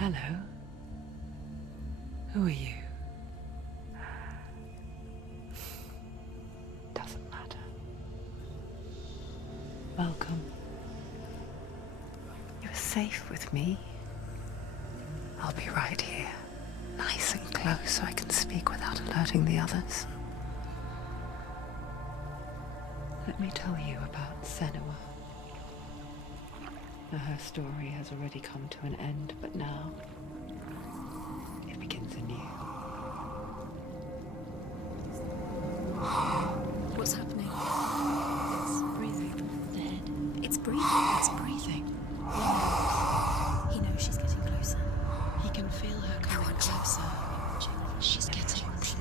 Hello. Who are you? Doesn't matter. Welcome. You're safe with me. I'll be right here, nice and close so I can speak without alerting the others. Let me tell you about Senua. Her story has already come to an end, but now it begins anew. What's happening? It's breathing. The head. It's breathing. It's breathing. He knows she's getting closer. He can feel her coming closer. She's getting closer.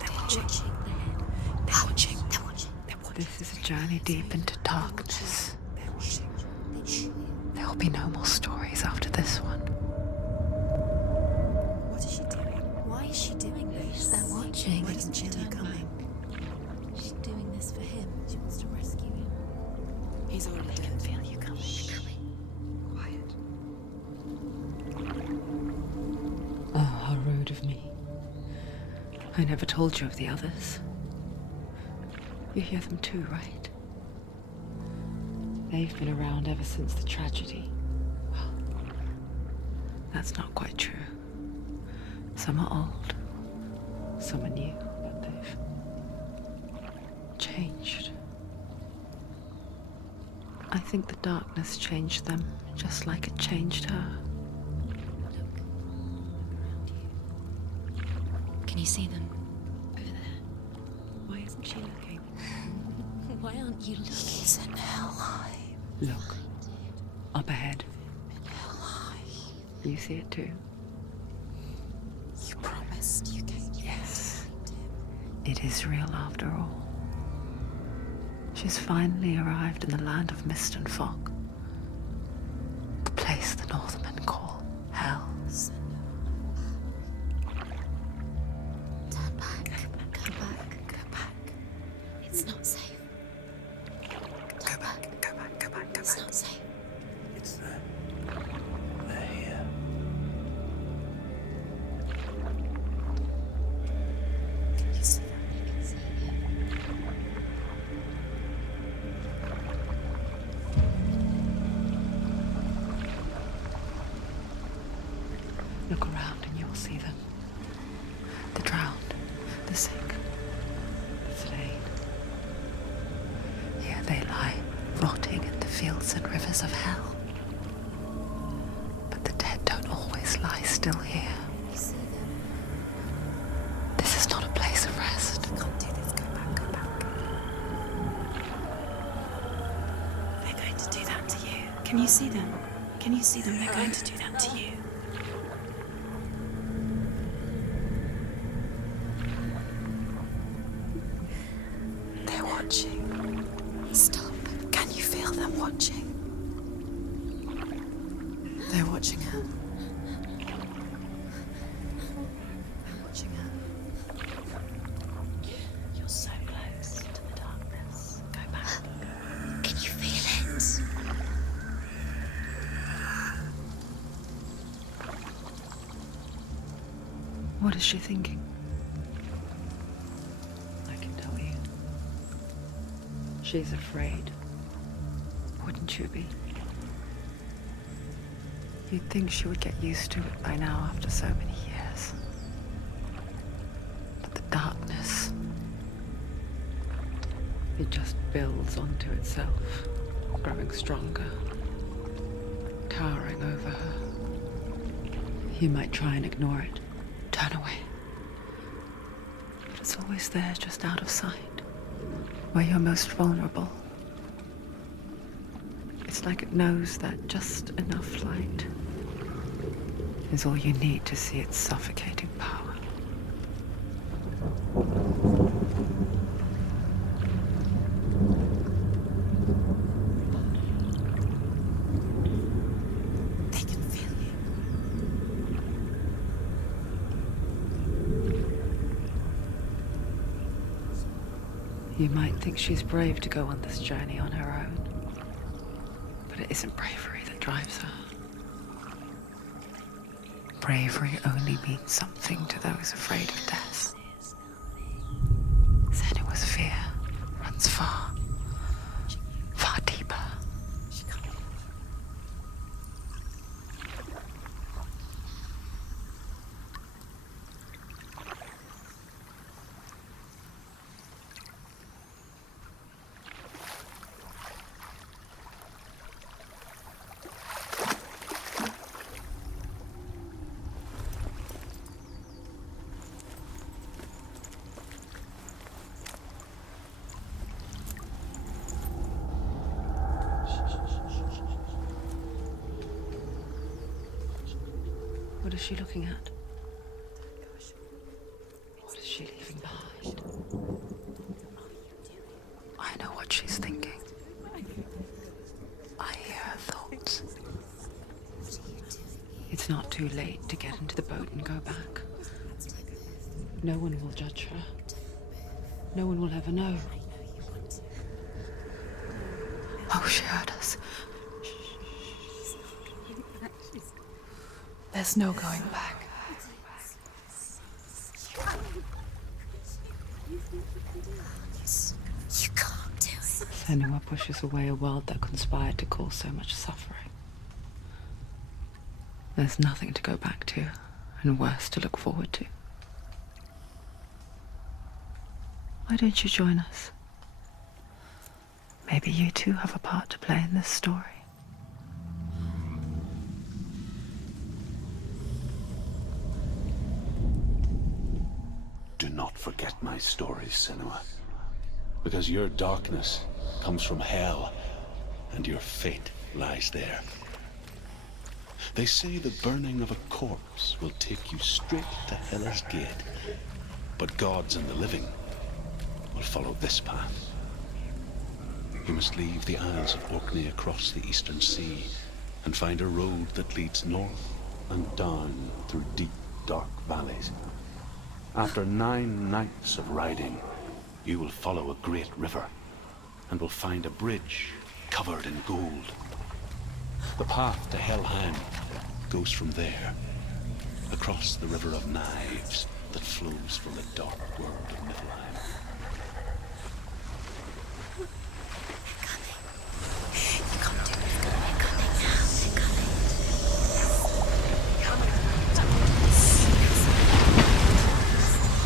They're watching. The head. They're watching. They're watching. They're watching. This is a journey deep into darkness. There will be no more stories after this one. What is she doing? Why is she doing this? They're watching. Why doesn't she turn coming? She's doing this for him. She wants to rescue him. He's already dead. I can feel you coming. Quiet. Oh, how rude of me. I never told you of the others. You hear them too, right? They've been around ever since the tragedy. Well, that's not quite true. Some are old, some are new, but they've changed. I think the darkness changed them, just like it changed her. Can you see them? Over there. Why isn't she looking? Why aren't you looking? He's in Hellblade. Look, up ahead. You see it too? You promised you came. Yes. It is real after all. She's finally arrived in the land of mist and fog. The place the Northmen call Hell. Turn back. Go back. Go back. It's not safe. Go back. Go back. Go back. Go It's back. not safe. It's there. They're here. Can you see them? You can see it. Look around and you will see them. The drowned, the sick, the slain. Here they lie, rotting in the fields and rivers of hell. But the dead don't always lie still here. You see them. This is not a place of rest. You can't do this. Go back. Go back. They're going to do that to you. Can you see them? Can you see them? They're going to do that to you. They're watching. Stop. Can you feel them watching? They're watching her. They're watching her. You're so close to the darkness. Go back. Can you feel it? What is she thinking? I can tell you. She's afraid. Wouldn't you be? You'd think she would get used to it by now after so many years. But the darkness, it just builds onto itself, growing stronger, towering over her. You might try and ignore it, turn away. But it's always there, just out of sight, where you're most vulnerable. It's like it knows that just enough light is all you need to see its suffocating power. They can feel you. You might think she's brave to go on this journey on her own, but it isn't bravery that drives her. bravery only means something to those afraid of death. Senua's fear runs far, far deeper. What is she looking at? What is she leaving behind? I know what she's thinking. I hear her thoughts. It's not too late to get into the boat and go back. No one will judge her. No one will ever know. Oh, she heard us. There's no going back. You can't do it. Senua pushes away a world that conspired to cause so much suffering. There's nothing to go back to, and worse to look forward to. Why don't you join us? Maybe you too have a part to play in this story. Do not forget my stories, Senua, because your darkness comes from hell, and your fate lies there. They say the burning of a corpse will take you straight to Hela's gate, but gods and the living will follow this path. You must leave the Isles of Orkney across the eastern sea and find a road that leads north and down through deep, dark valleys. After 9 nights of riding, you will follow a great river and will find a bridge covered in gold. The path to Helheim goes from there, across the River of Knives that flows from the dark world of Niflheim. You can't do it. They're coming now. They're coming.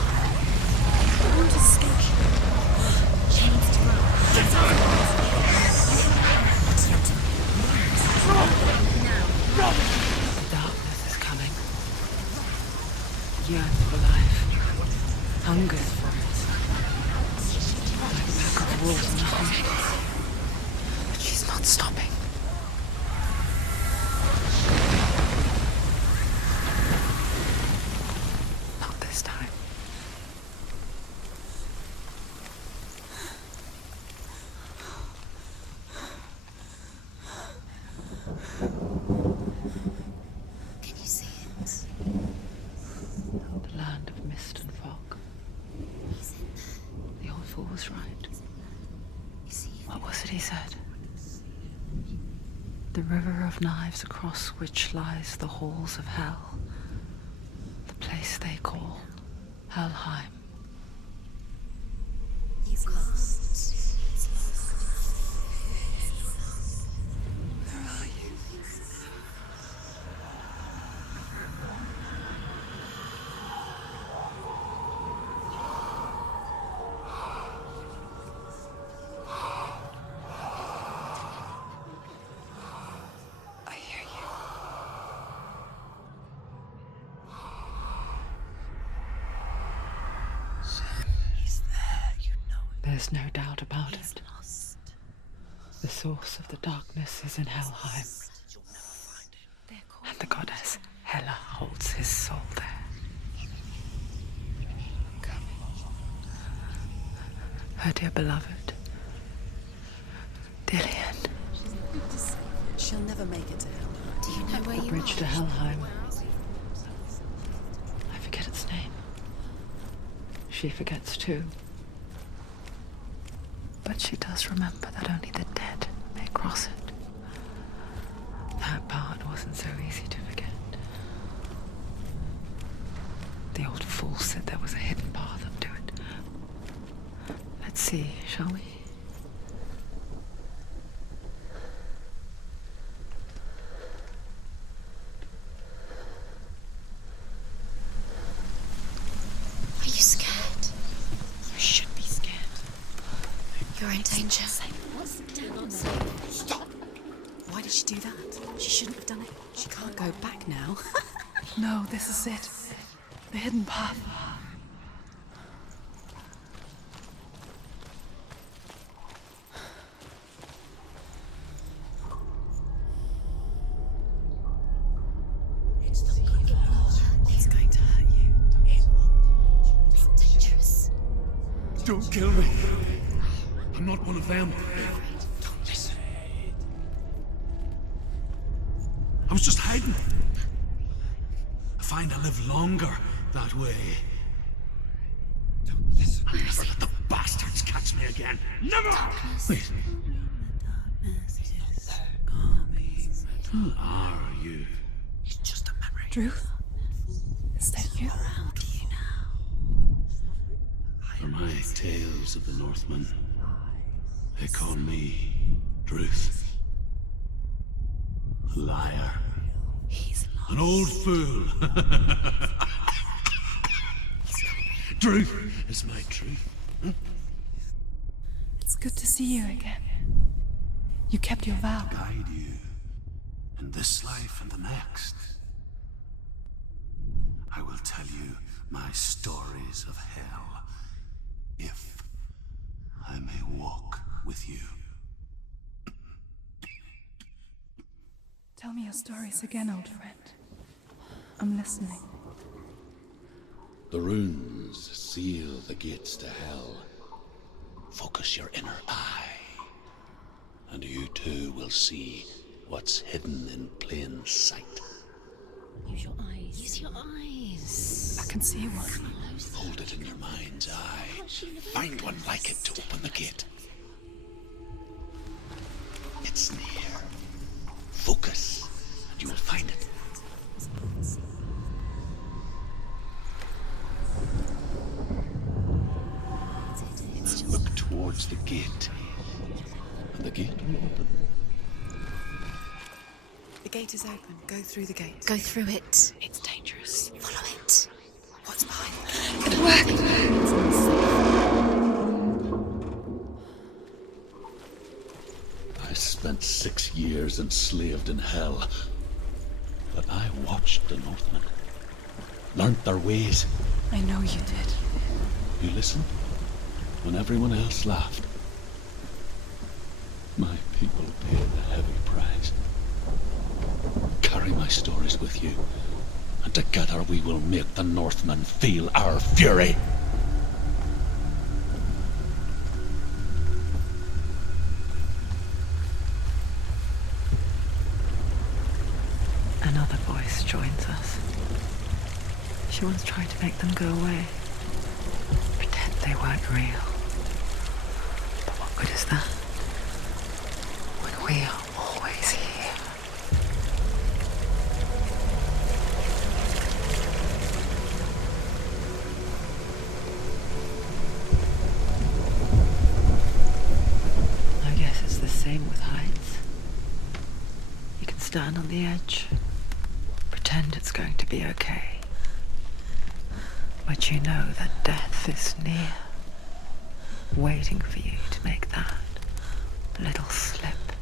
I want to escape. Chains to run. Get out of this. What are you doing? Now. The darkness is coming. Yearns for life. Hungers for it. Like a pack of wolves on a hunt. But she's not stopping. Not this time. Can you see it? The land of mist and fog. He's in there. The old fool was right. Is he? What was it he said? The river of knives across which lies the halls of hell. The place they call Helheim. You can't. Where are you? I hear you. He's there, you know it. There's no doubt about He's it. lost. The source of the darkness is in Helheim, You'll never find him. and the goddess Hela holds his soul there. Her dear beloved, Dillian, She'll never make it to hell. Do you know where the you bridge are? to Helheim. I forget its name. She forgets too. But she does remember that only the dead may cross it. That part wasn't so easy to forget. The old fool said there was a hidden path up to it. Let's see, shall we? Are you scared? You should be scared. You're in danger. Stop! Why did she do that? She shouldn't have done it. She can't go back now. No, this is it. The hidden path. It's going to hurt you. It's dangerous. Don't kill me. I'm not one of them. Don't listen. I was just hiding. I find I live longer that way. Don't listen. I'll never let the bastards catch me again. Never! Wait. Who are you? It's just a memory. Ruth? Is that you? Around you now. For my tales of the Northmen, they call me Druth. A liar. He's lost. An old fool. Druth is my truth. It's good to see you again. You kept your vow. Guide you in this life and the next. I will tell you my stories of hell, if I may walk with you. Tell me your stories again, old friend. I'm listening. The runes seal the gates to hell. Focus your inner eye, and you too will see what's hidden in plain sight. Use your eyes. Use your eyes. I can see one. Hold it in your mind's eye. Find one like it to open the gate. It's near. Focus, and you will find it. Look towards the gate, and the gate will open. The gate is open. Go through the gate. Go through it. It's dangerous. Follow it. What's behind it? It'll work. I spent 6 years enslaved in hell, but I watched the Northmen, learnt their ways. I know you did. You listened when everyone else laughed. My people paid a heavy price. Carry my stories with you, and together we will make the Northmen feel our fury. Another voice joins us. She once tried to make them go away. Pretend they weren't real. But what good is that? When we are always here. I guess it's the same with heights. You can stand on the edge. Pretend it's going to be okay. But you know that death is near, waiting for you to make that little slip.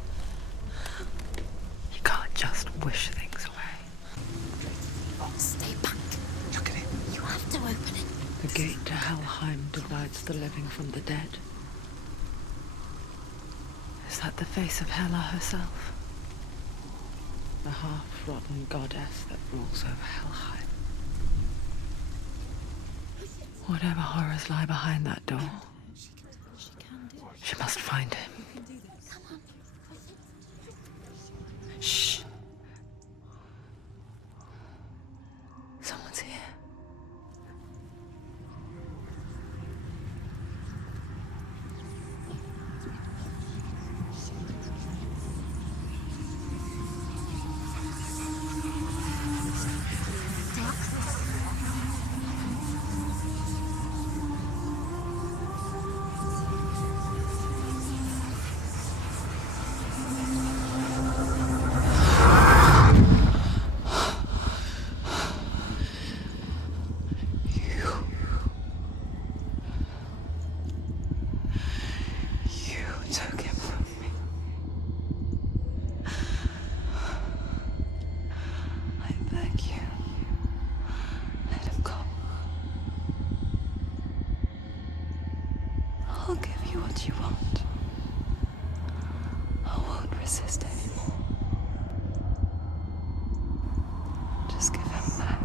You can't just wish things away. Stay back. Look at it. You have to open it. The gate to Helheim divides the living from the dead. Is that the face of Hela herself? The half-rotten goddess that rules over Helheim. Whatever horrors lie behind that door, she must find him. Shh. Someone's here. took him from me. I beg you, let him go. I'll give you what you want. I won't resist anymore. Just give him back.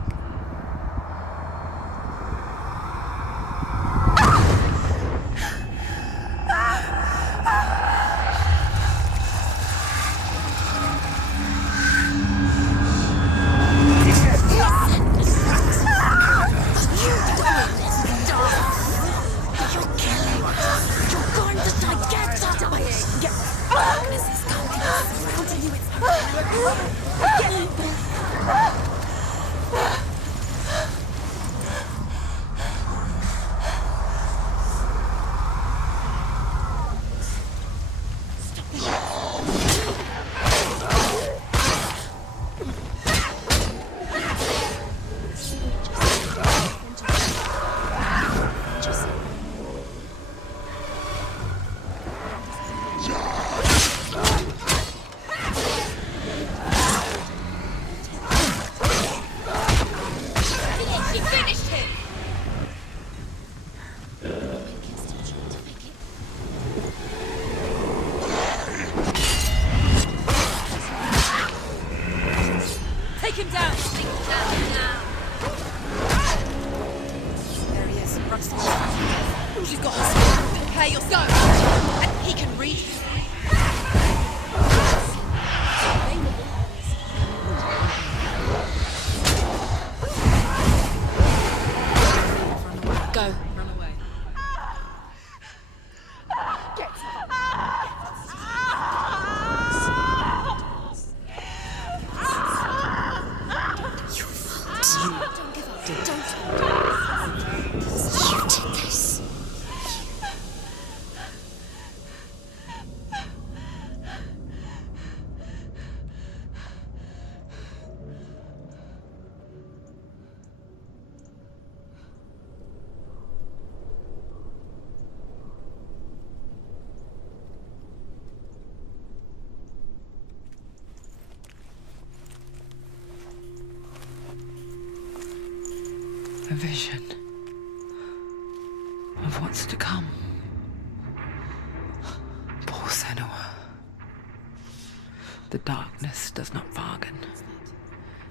A vision of what's to come. Poor Senua. The darkness does not bargain,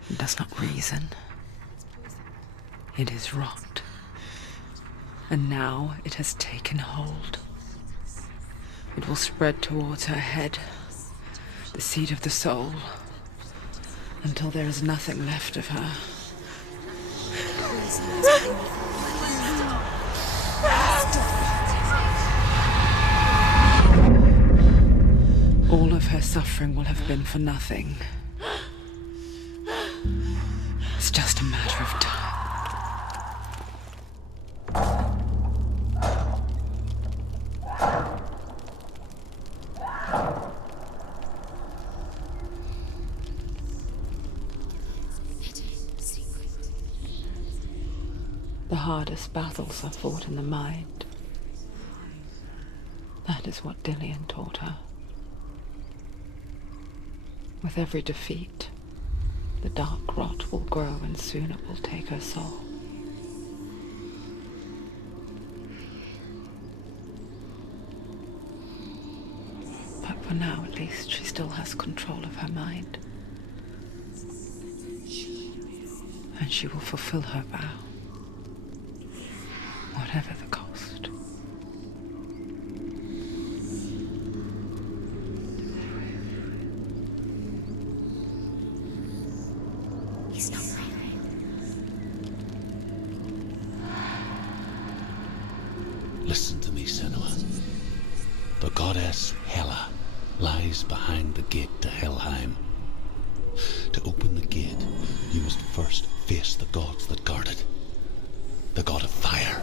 it does not reason. It is rot. And now it has taken hold. It will spread towards her head, the seat of the soul, until there is nothing left of her. All of her suffering will have been for nothing. It's just a matter of time. The hardest battles are fought in the mind. That is what Dillian taught her. With every defeat, the dark rot will grow and soon it will take her soul. But for now, at least, she still has control of her mind. And she will fulfill her vow. Whatever the cost. He's not right. Listen to me, Senua. The goddess Hela lies behind the gate to Helheim. To open the gate, you must first face the gods that guard it. The god of fire,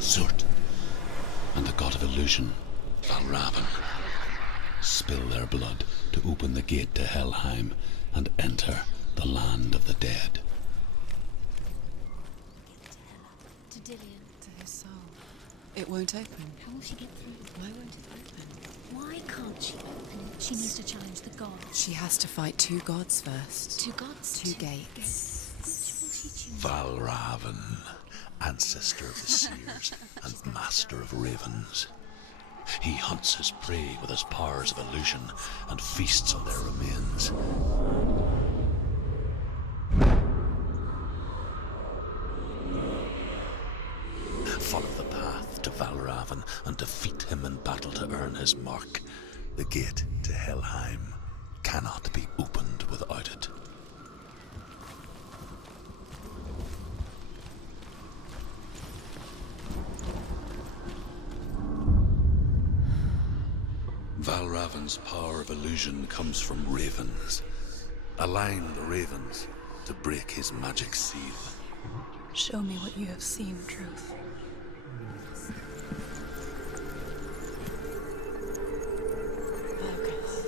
Surt, and the god of illusion, Valravan. Spill their blood to open the gate to Helheim and enter the land of the dead. To Dillian. To his soul. It won't open. How will she get through? Why won't it open? Why can't she open? She needs to challenge the gods. She has to fight 2 gods first. 2 gods? 2 gates. Which will she choose? Valravan, ancestor of the seers and master of ravens. He hunts his prey with his powers of illusion and feasts on their remains. Follow the path to Valravan and defeat him in battle to earn his mark. The gate to Helheim cannot be opened without it. Valravan's power of illusion comes from ravens. Align the ravens to break his magic seal. Show me what you have seen, Truth. Focus.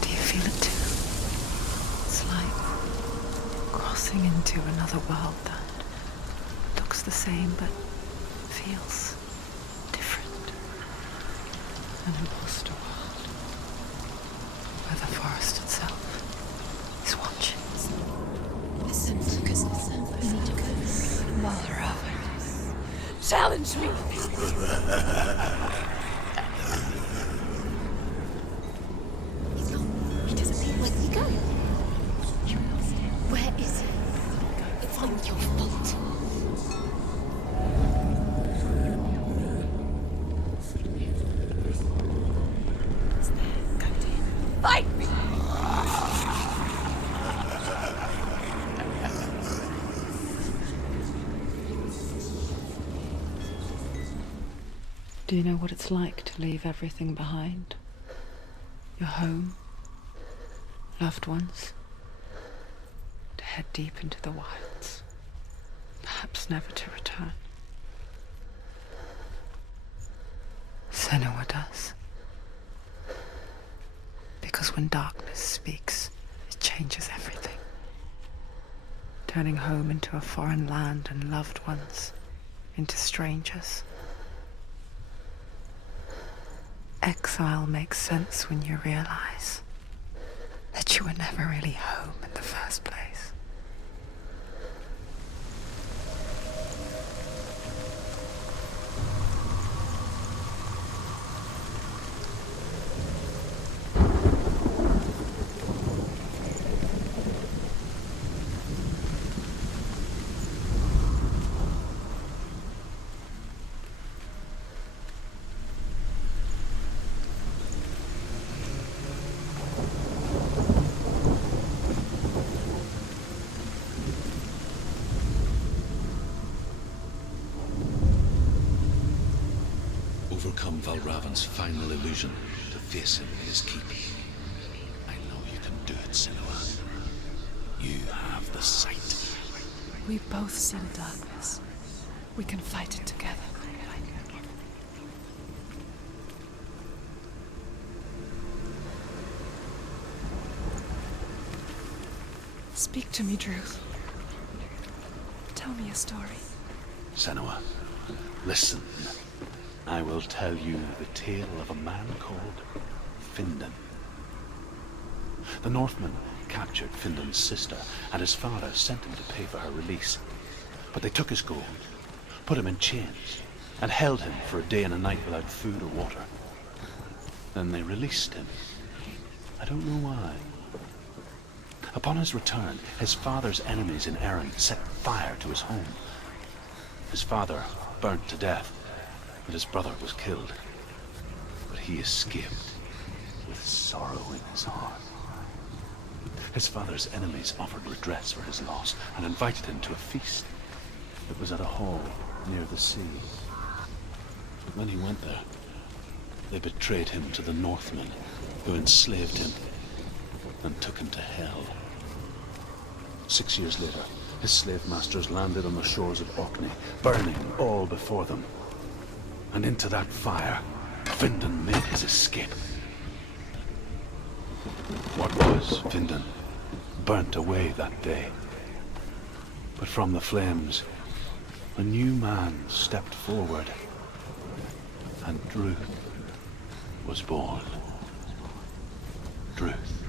Do you feel it too? It's like crossing into another world that looks the same but feels different. An imposter world where the forest itself is watching. Listen, focus, listen. You need to go. Valravan, challenge me! He's gone. He disappeared. Where did he go? You lost him. Where is he? It's all your fault. It's there. Go to him. Fight me! Do you know what it's like to leave everything behind? Your home, loved ones, to head deep into the wilds, perhaps never to return. Senua does. Because when darkness speaks, it changes everything. Turning home into a foreign land and loved ones into strangers. Exile makes sense when you realize that you were never really home in the first place. Overcome Valravan's final illusion to face him in his keep. I know you can do it, Senua. You have the sight. We both see the darkness. We can fight it together. Speak to me, Druth. Tell me a story. Senua, listen. I will tell you the tale of a man called Findan. The Northmen captured Findan's sister, and his father sent him to pay for her release. But they took his gold, put him in chains, and held him for a day and a night without food or water. Then they released him. I don't know why. Upon his return, his father's enemies in Erin set fire to his home. His father burnt to death, and his brother was killed. But he escaped with sorrow in his heart. His father's enemies offered redress for his loss and invited him to a feast. It was at a hall near the sea. But when he went there, they betrayed him to the Northmen, who enslaved him and took him to hell. 6 years later, his slave masters landed on the shores of Orkney, burning all before them. and into that fire, Findan made his escape. What was Findan burnt away that day. But from the flames, a new man stepped forward, and Druth was born. Druth,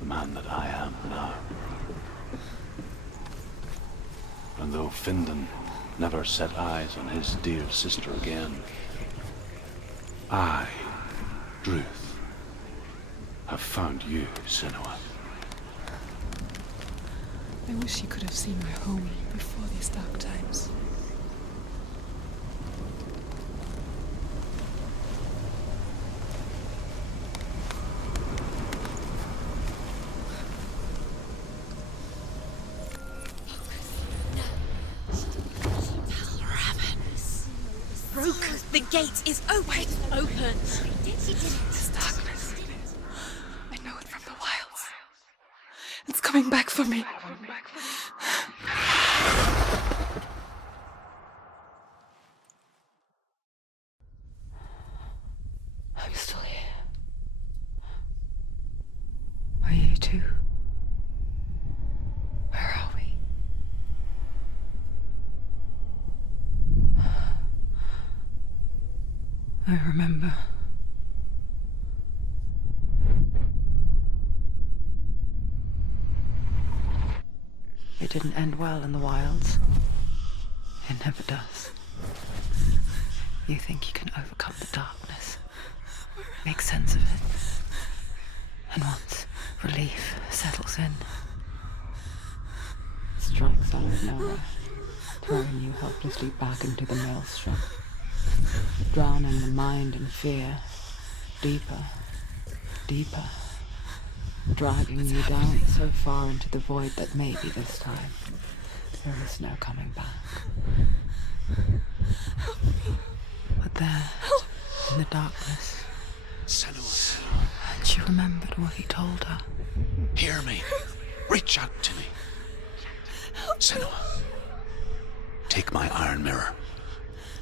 the man that I am now. And though Findan never set eyes on his dear sister again, I, Druth, have found you, Senua. I wish you could have seen my home before these dark times. Broken. The gate is open. Open. This darkness. I know it from the wilds. It's coming back for me. I'm still here. Are you too? Where are we? I remember. It didn't end well in the wilds. It never does. You think you can overcome the darkness, make sense of it, and once relief settles in, it strikes out of nowhere, throwing you helplessly back into the maelstrom, drowning the mind in fear, deeper, deeper, dragging you down so far into the void that maybe this time there is no coming back. But there, in the darkness, Senua, and she remembered what he told her. hear me. Reach out to me. Senua, take my iron mirror.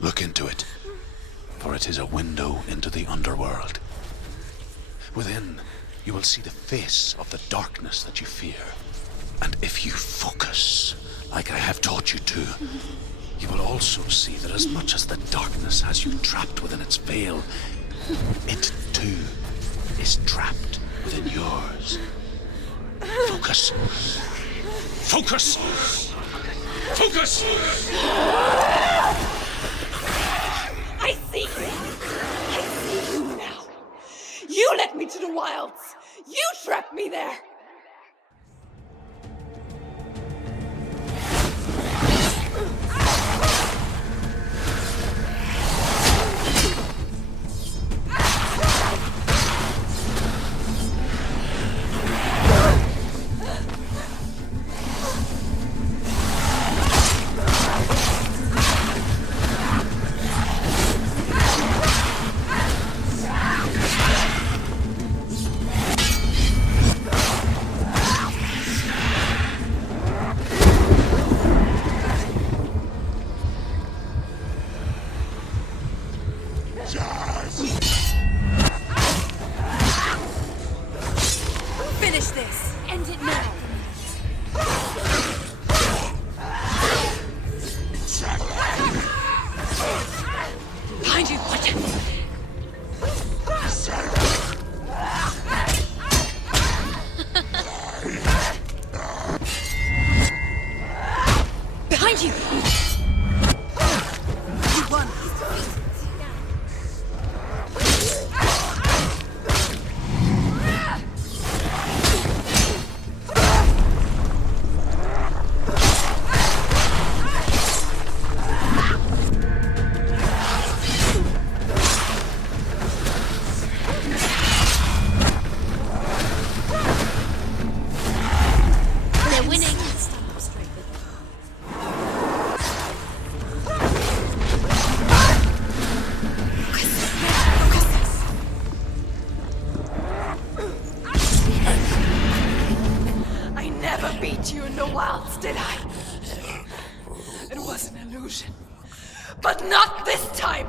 Look into it, for it is a window into the underworld. Within, you will see the face of the darkness that you fear. And if you focus, like I have taught you to, you will also see that as much as the darkness has you trapped within its veil, it too is trapped within yours. Focus. Focus! Focus! I see you! I see you now! You led me to the wilds! You trapped me there! Finish this! End it now! Behind you! What? Behind you! You won! They're winning! I never beat you in the wilds, did I? It was an illusion. But not this! time!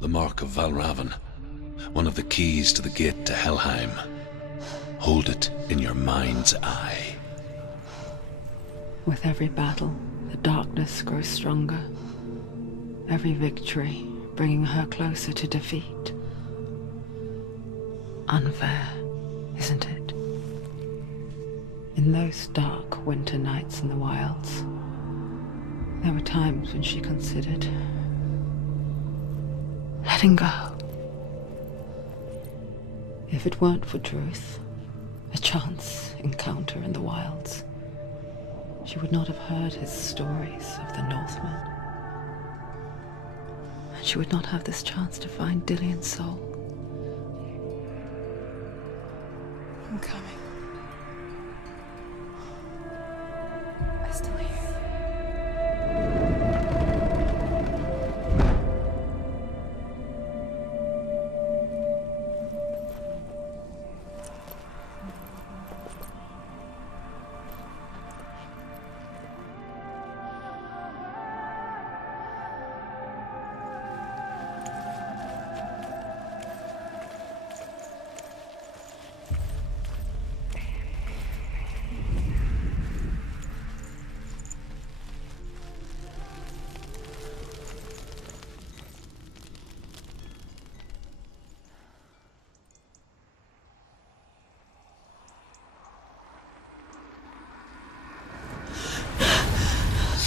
The Mark of Valravan, one of the keys to the gate to Helheim. Hold it in your mind's eye. With every battle, the darkness grows stronger. Every victory bringing her closer to defeat. Unfair, isn't it? In those dark winter nights in the wilds, there were times when she considered letting go. If it weren't for Druth, a chance encounter in the wilds, she would not have heard his stories of the Northmen. And she would not have this chance to find Dillion's soul. I'm coming. I still hear you.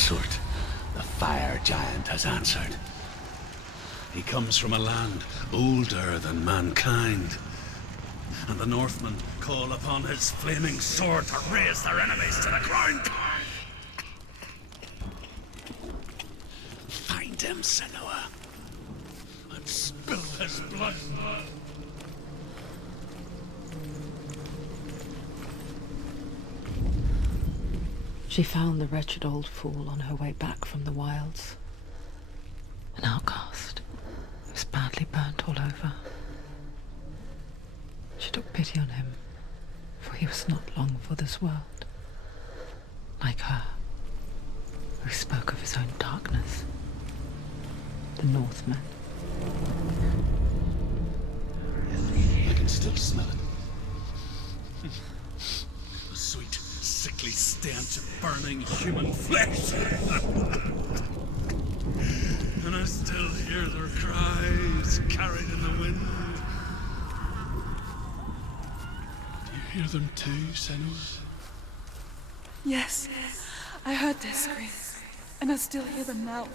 Surt, the fire giant, has answered. He comes from a land older than mankind, and the Northmen call upon his flaming sword to raise their enemies to the ground. Find him, Senua, and spill his blood. She found the wretched old fool on her way back from the wilds. An outcast who was badly burnt all over. She took pity on him, for he was not long for this world. Like her, who spoke of his own darkness. The Northmen. I can still smell it. The sweet, sickly stench of burning human flesh. And I still hear their cries carried in the wind. Do you hear them too, Senua? Yes, I heard their screams, and I still hear them now.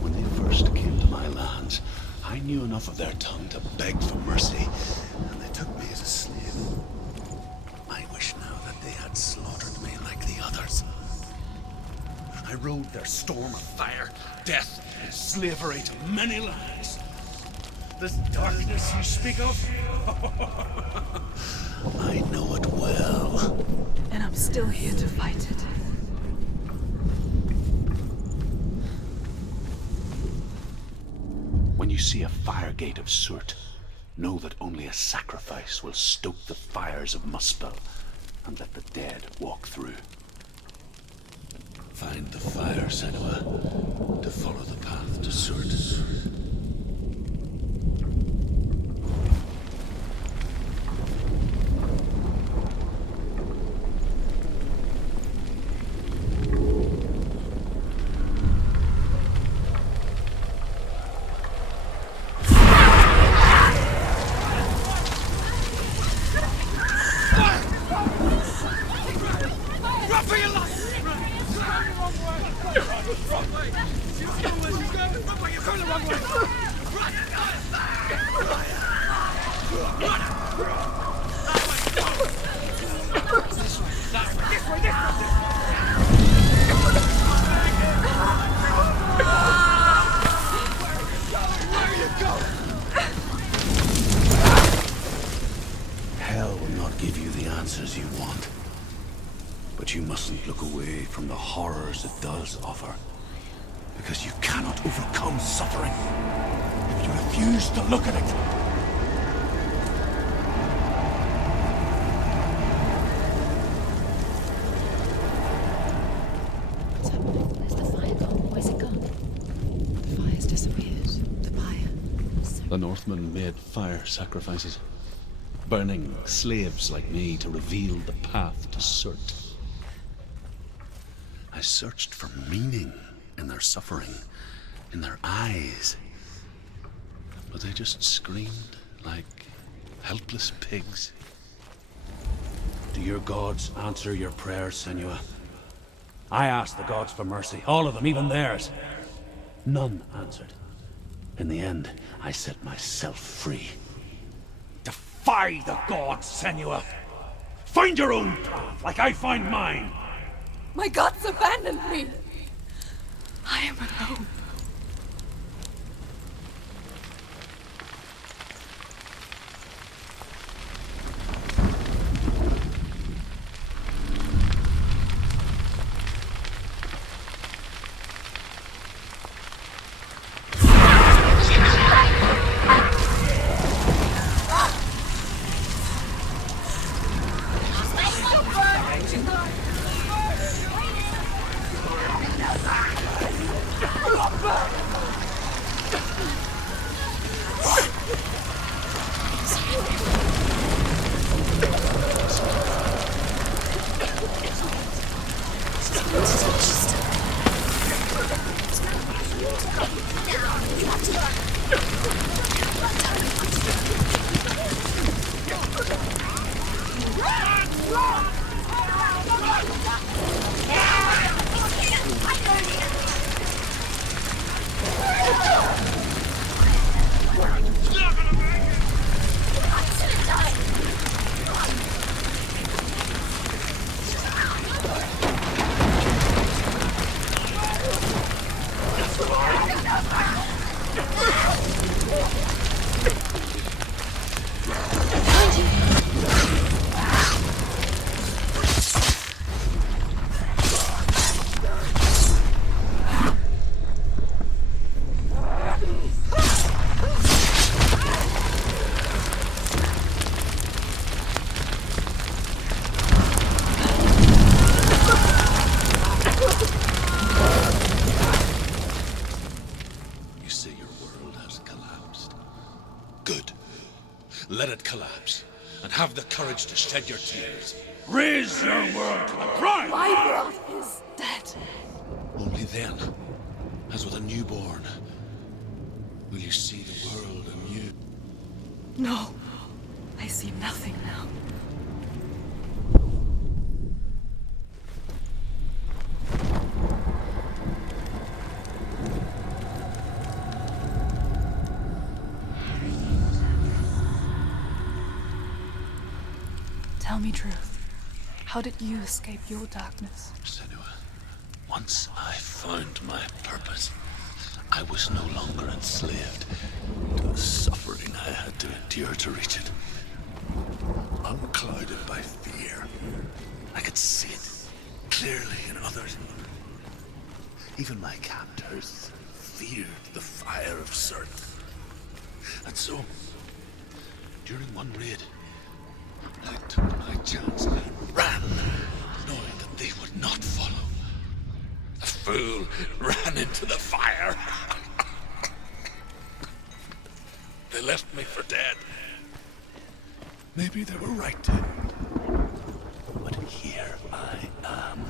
When they first came to my lands, I knew enough of their tongue to beg for mercy, and they took me as a slave. I wish now that they had slaughtered me like the others. I rode their storm of fire, death, and slavery to many lands. This darkness you speak of, I know it well. And I'm still here to fight it. When you see a fire gate of Surt, know that only a sacrifice will stoke the fires of Muspel and let the dead walk through. Find the fire, Senua, to follow the path to Surt. you mustn't look away from the horrors it does offer. Because you cannot overcome suffering if you refuse to look at it. What's happening? Where's the fire gone? Where's it gone? The fire's disappeared. The pyre. The Northmen made fire sacrifices, burning slaves like me to reveal the path to Surt. I searched for meaning in their suffering, in their eyes. But they just screamed like helpless pigs. Do your gods answer your prayers, Senua? I asked the gods for mercy, all of them, even theirs. None answered. In the end, I set myself free. Defy the gods, Senua! Find your own path, like I find mine! My gods abandoned me! I am alone. Let it collapse, and have the courage to shed your tears. Raise your world to the prime! My world is dead. Only then, as with a newborn, will you see the world anew. No, I see nothing now. Tell me truth. How did you escape your darkness? Senua, once I found my purpose, I was no longer enslaved to the suffering I had to endure to reach it. Unclouded by fear, I could see it clearly in others. Even my captors feared the fire of Surt. And so, during one raid, I took my chance and ran, knowing that they would not follow. The fool ran into the fire. They left me for dead. Maybe they were right to. But here I am.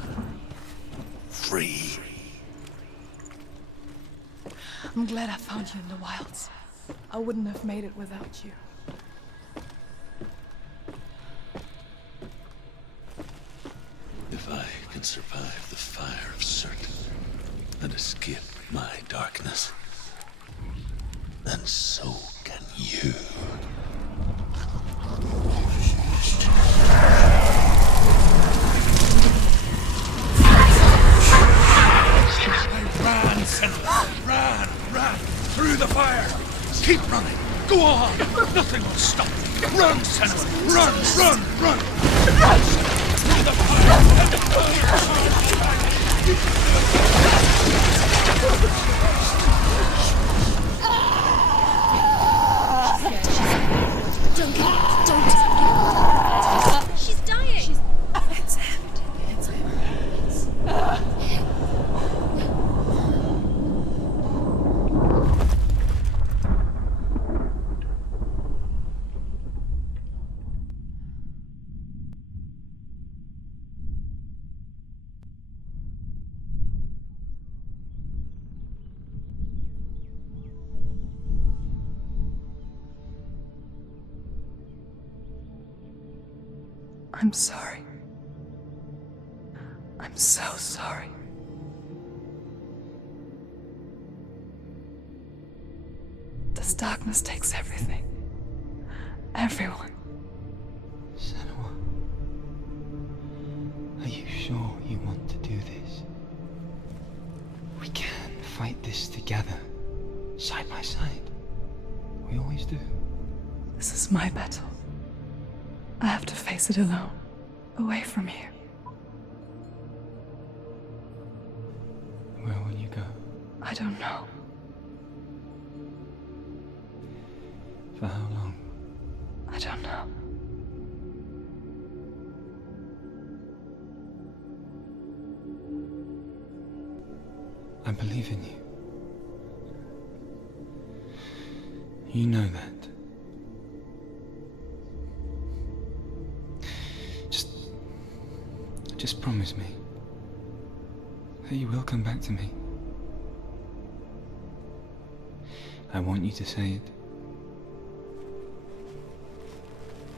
Free. I'm glad I found you in the wilds. I wouldn't have made it without you. If I can survive the fire of Surt and escape my darkness, then so can you. I ran, Senua. Ran through the fire. Keep running. Go on. Nothing will stop me. Run, Senua. Run. She's dying. It's him. It's him. I'm sorry. I'm so sorry. This darkness takes everything. Everyone. Senua, are you sure you want to do this? We can fight this together, side by side. We always do. This is my battle. I have to face it alone, away from here. Where will you go? I don't know. For how long? I don't know. I believe in you. You know that. Just promise me that you will come back to me. I want you to say it.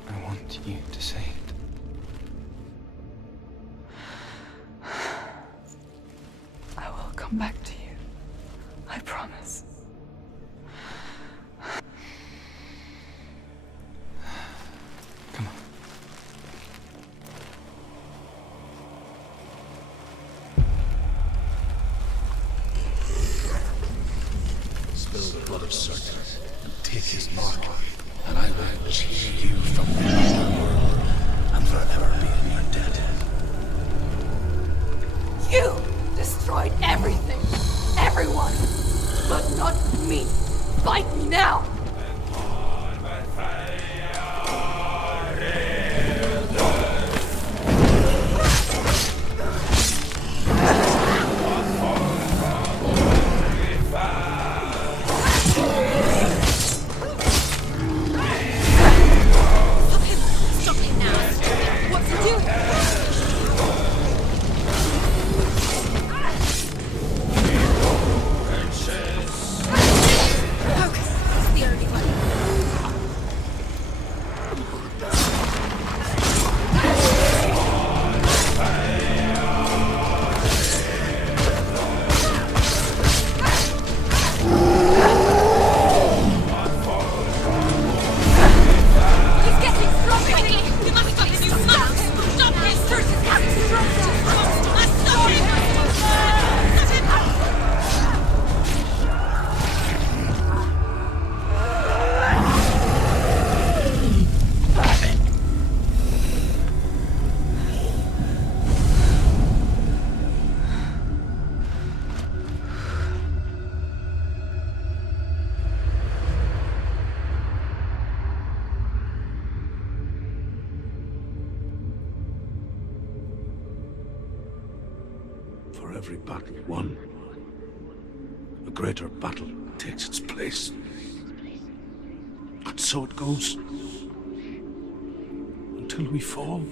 I want you to say it. I will come back to you. I promise. Come on. Spill the blood of Sortie and take his mark, and I will cheer you from the world and forever be in your debt. You destroyed everything, everyone, but not me. Fight me now. Stop him now. What's he doing? Focus. It's the only way. He's getting stronger. We must stop him. You must stop him. Bruce is getting stronger. Must stop him. Stop him. For every battle won, a greater battle takes its place. And so it goes. Until we fall.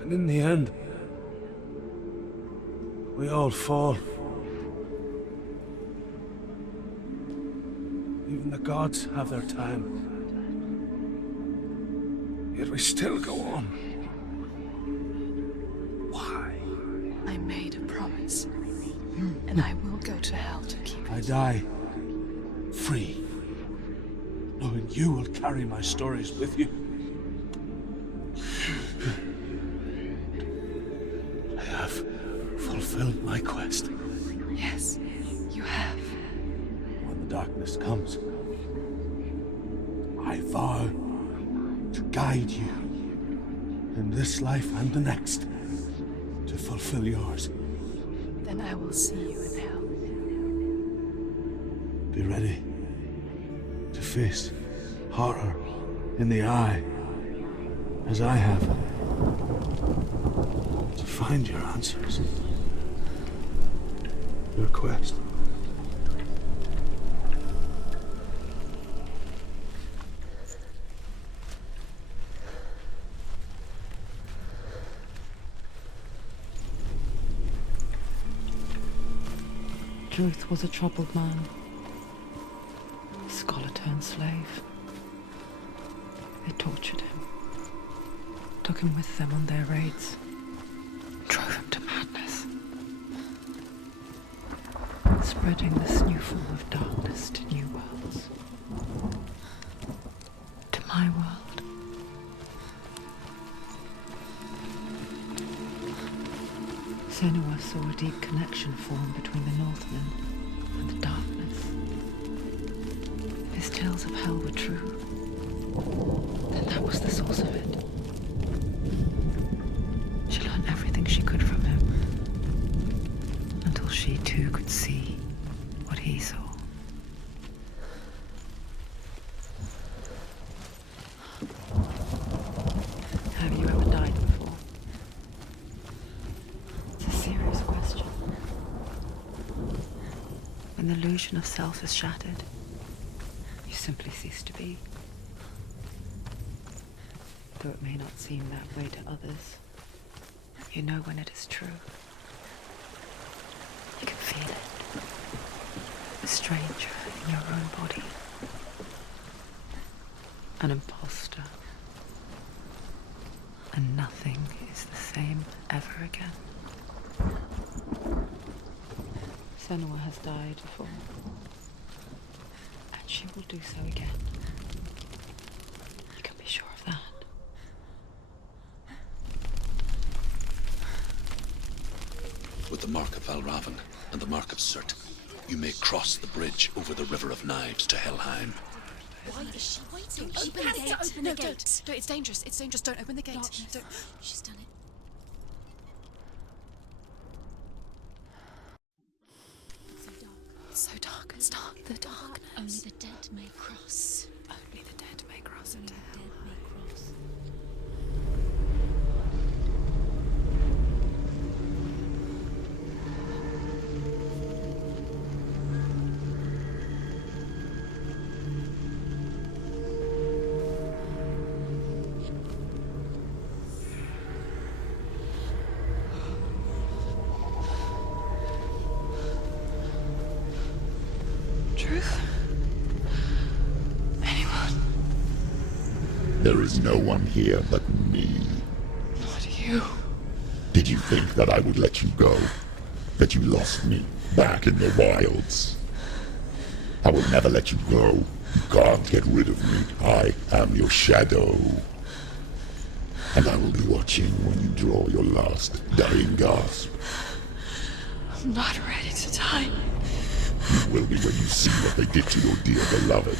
And in the end, we all fall. Even the gods have their time. Yet we still go on. Why? I made a promise. And I will go to hell to keep I it. die free, knowing you will carry my stories with you. I have fulfilled my quest. Yes, you have. When the darkness comes, I vow to guide you in this life and the next to fulfill yours. Then I will see you in hell. Be ready to face horror in the eye, as I have, to find your answers, your quest. Truth was a troubled man, a scholar turned slave. They tortured him, took him with them on their raids, drove him to madness, spreading this new form of darkness to new worlds, to my world. Senua saw a deep connection form between the Northmen and the darkness. His tales of hell were true. Then that was the source of it. She learned everything she could from him, until she too could see what he saw. Have you ever died before? It's a serious question. When the illusion of self is shattered, you simply cease to be. Though it may not seem that way to others, you know when it is true. You can feel it. A stranger in your own body. An imposter. And nothing is the same ever again. Senua has died before. And she will do so again. You can be sure of that. With the mark of Valravan and the mark of Surt, you may cross the bridge over the River of Knives to Helheim. Why is she waiting? Open Open the gate. Open the gate. No, it's dangerous. It's dangerous. Don't open the gate. Don't. She's done it. It's so dark. It's dark. The darkness. Only the dead may cross. Only the dead may cross into hell. Dead may cross. Truth? Anyone? There is no one here but me. Not you. Did you think that I would let you go? That you lost me back in the wilds? I will never let you go. You can't get rid of me. I am your shadow. And I will be watching when you draw your last dying gasp. I'm not ready to die. You will be when you see what they did to your dear beloved.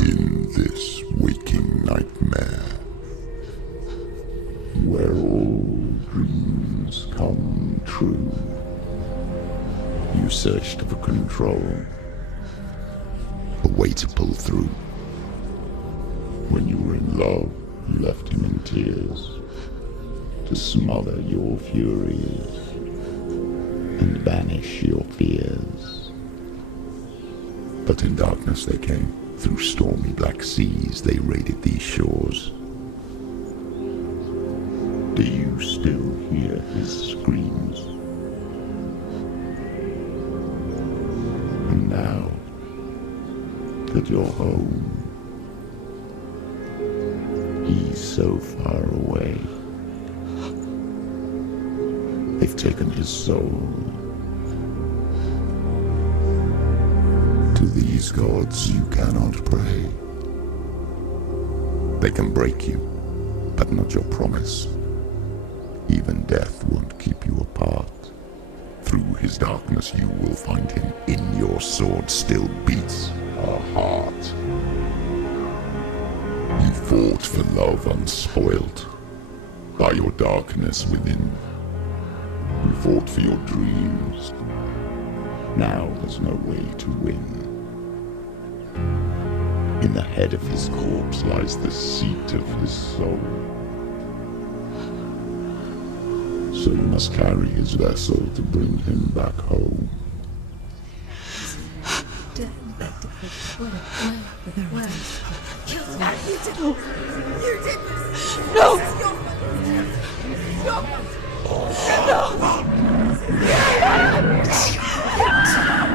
In this waking nightmare, where all dreams come true, you searched for control. A way to pull through. When you were in love, you left him in tears to smother your furies and banish your fears. But in darkness they came. Through stormy black seas they raided these shores. Do you still hear his screams? And now that you're home, he's so far away. They've taken his soul. To these gods you cannot pray. They can break you, but not your promise. Even death won't keep you apart. Through his darkness you will find him. In your sword still beats a heart. You fought for love unspoilt by your darkness within. You fought for your dreams. Now there's no way to win. In the head of his corpse lies the seat of his soul. So you must carry his vessel to bring him back home. You did this! No! This is your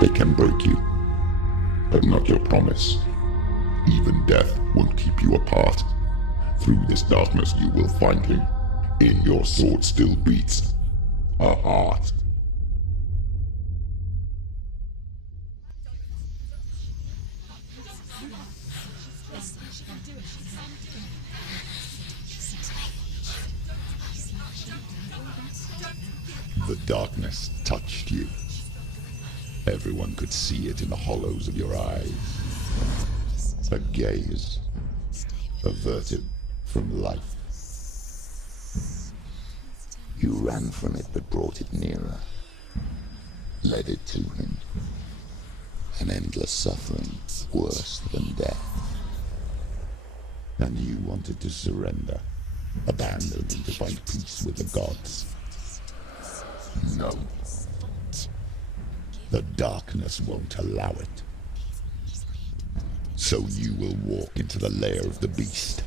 They can break you, but not your promise. Even death won't keep you apart. Through this darkness you will find him. In your sword still beats a heart. The darkness touched you. Everyone could see it in the hollows of your eyes. A gaze averted from life. You ran from it but brought it nearer. Led it to him. An endless suffering worse than death. And you wanted to surrender, abandon him to find peace with the gods. No. The darkness won't allow it. So you will walk into the lair of the beast.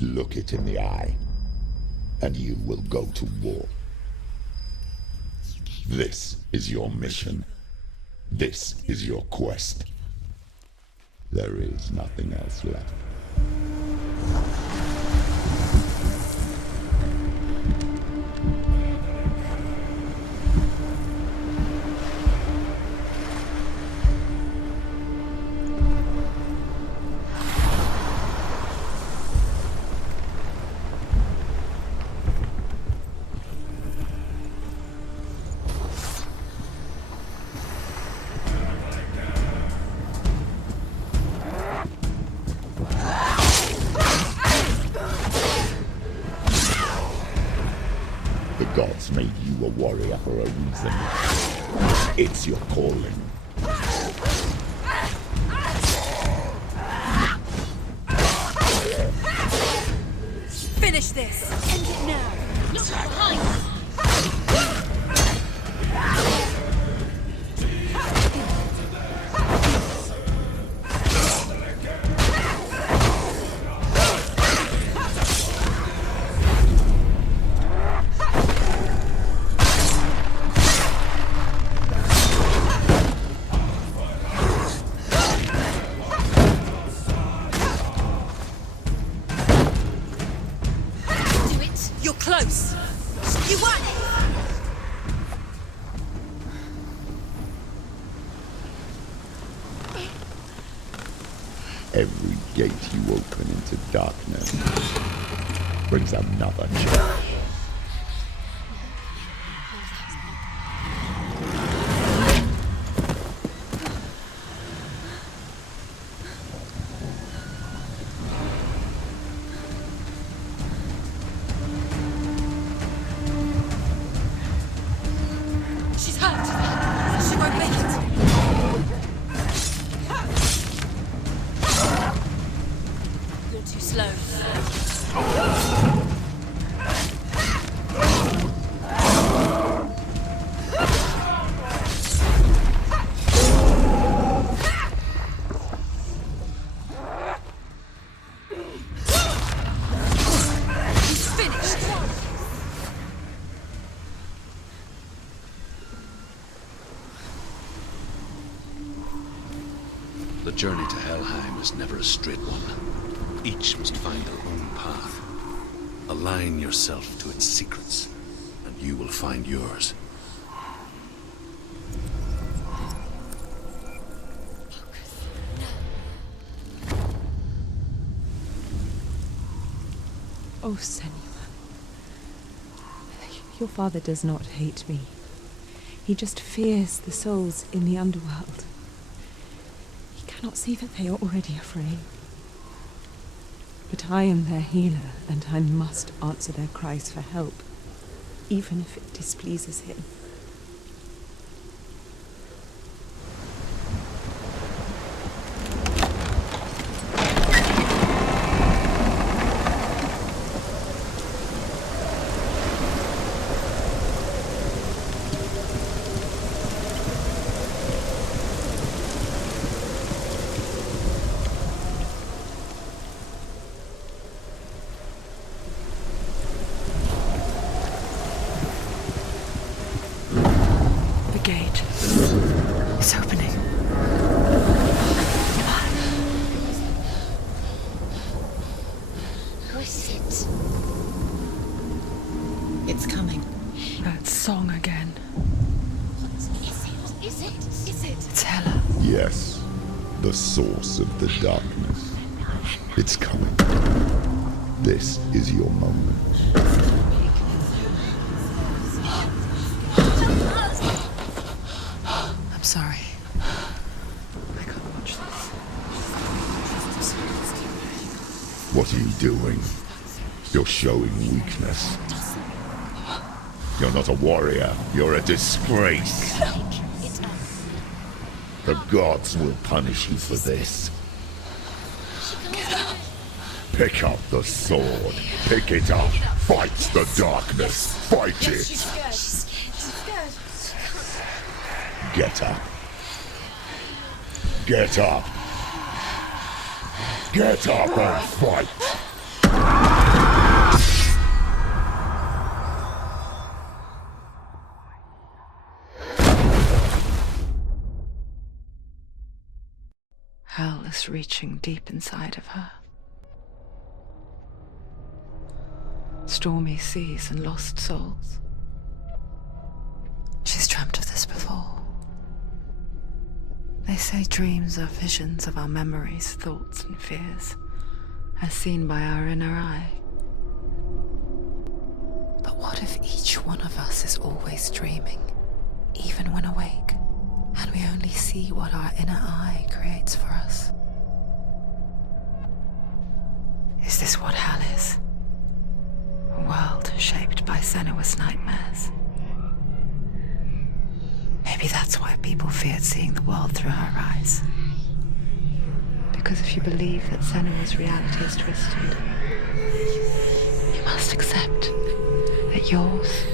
Look it in the eye, and you will go to war. This is your mission. This is your quest. There is nothing else left. The gods made you a warrior for a reason. It's your calling. Finish this! End it now! Look behind! Close! You won! Every gate you open into darkness brings another challenge. She's hurt! She won't make it! You're too slow. The journey to Helheim is never a straight one. Each must find their own path. Align yourself to its secrets, and you will find yours. Oh, Senua. Your father does not hate me. He just fears the souls in the underworld. He cannot see that they are already afraid. But I am their healer, and I must answer their cries for help, even if it displeases him. It's opening. Who is it? It's coming. That song again. Is it? It's Hela. Yes, the source of the darkness. It's coming. This is your moment. I'm sorry. I can't watch this. What are you doing? You're showing weakness. You're not a warrior. You're a disgrace. The gods will punish you for this. Pick up the sword. Pick it up. Fight the darkness. Fight it. Get up. Get up. Get up and fight. Hell is reaching deep inside of her. Stormy seas and lost souls. She's dreamt of this before. They say dreams are visions of our memories, thoughts, and fears, as seen by our inner eye. But what if each one of us is always dreaming, even when awake, and we only see what our inner eye creates for us? Is this what hell is? A world shaped by Senua's nightmares. Maybe that's why people feared seeing the world through her eyes. Because if you believe that Senua's reality is twisted, you must accept that yours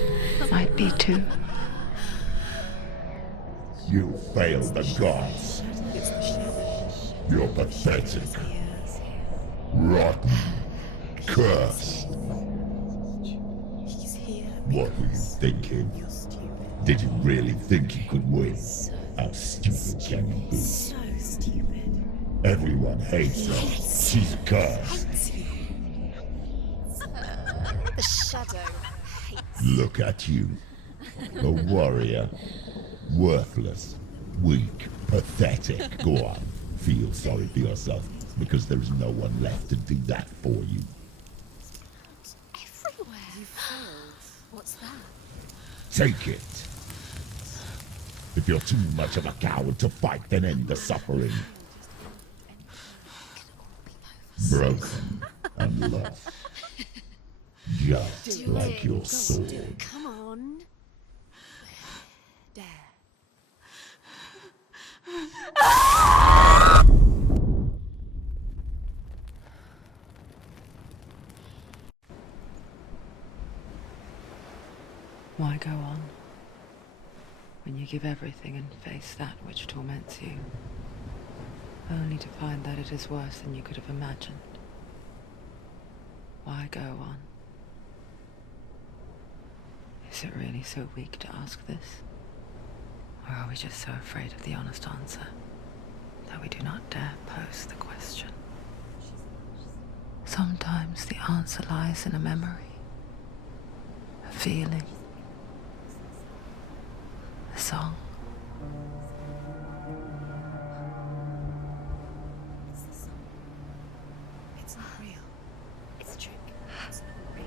might be too. You failed the gods. You're pathetic. Rotten. Cursed. What were you thinking? Did you really think you could win? How stupid can you be? So stupid. Everyone hates her. She's cursed. The shadow hates. Look at you. A warrior. Worthless. Weak. Pathetic. Go on. Feel sorry for yourself, because there is no one left to do that for you. Everywhere. You failed. What's that? Take it. If you're too much of a coward to fight, then end the suffering. Broken and lost. Just like your sword. Come on. There. Why go on when you give everything and face that which torments you, only to find that it is worse than you could have imagined? Why go on? Is it really so weak to ask this? Or are we just so afraid of the honest answer though we do not dare pose the question. Sometimes the answer lies in a memory, a feeling, a song. It's not real. It's a trick. It's not real.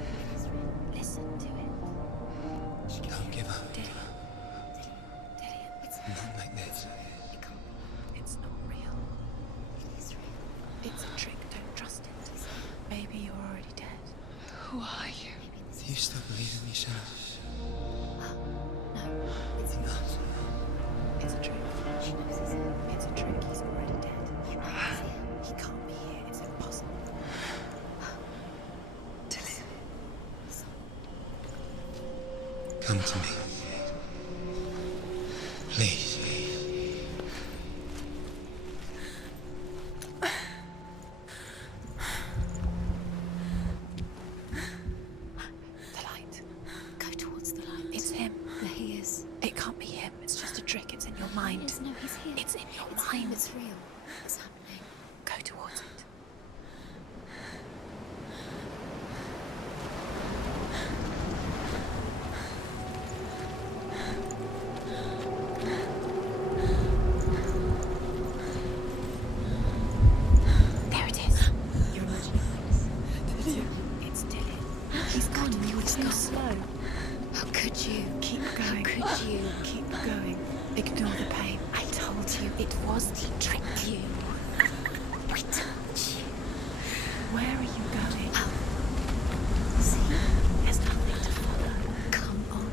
It is real. Listen to it. Don't give up. Daddy. It's Not like this. It can't be. It's not real. It is real. It's a trick. Don't trust it. Maybe you're already dead. Who are you? Do you still believe in me, Senua? No, it's not. It's a trick. She knows he's here. It's a trick. He's already dead. He knows here. He can't be here. It's impossible. Come to me. Please. The light. Go towards the light. It's him. There he is. It can't be him. It's just a trick. It's in your mind. No, he's here. It's in your mind. It's real. It's happening. Go towards it. There it is. You're imagining it. It's Dylan. He's gone and you were too slow. How could you? Keep going. How could you? Keep going. Ignore the pain. I told you it was the trick. You. I told you. Where are you going? See? There's nothing to follow. Come on.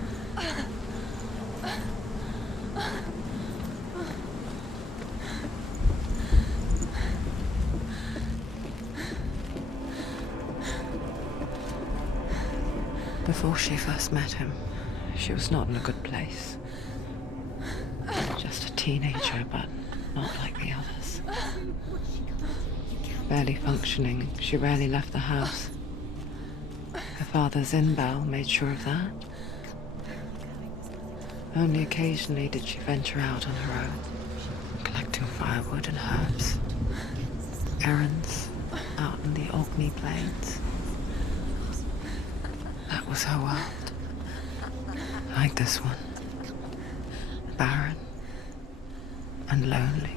Before she first met him, she was not in a good place. Just a teenager, but not like the others. Barely functioning, she rarely left the house. Her father's in-bell made sure of that. Only occasionally did she venture out on her own, collecting firewood and herbs. Errands out in the Orkney Plains. That was her world. Like this one. Barren and lonely.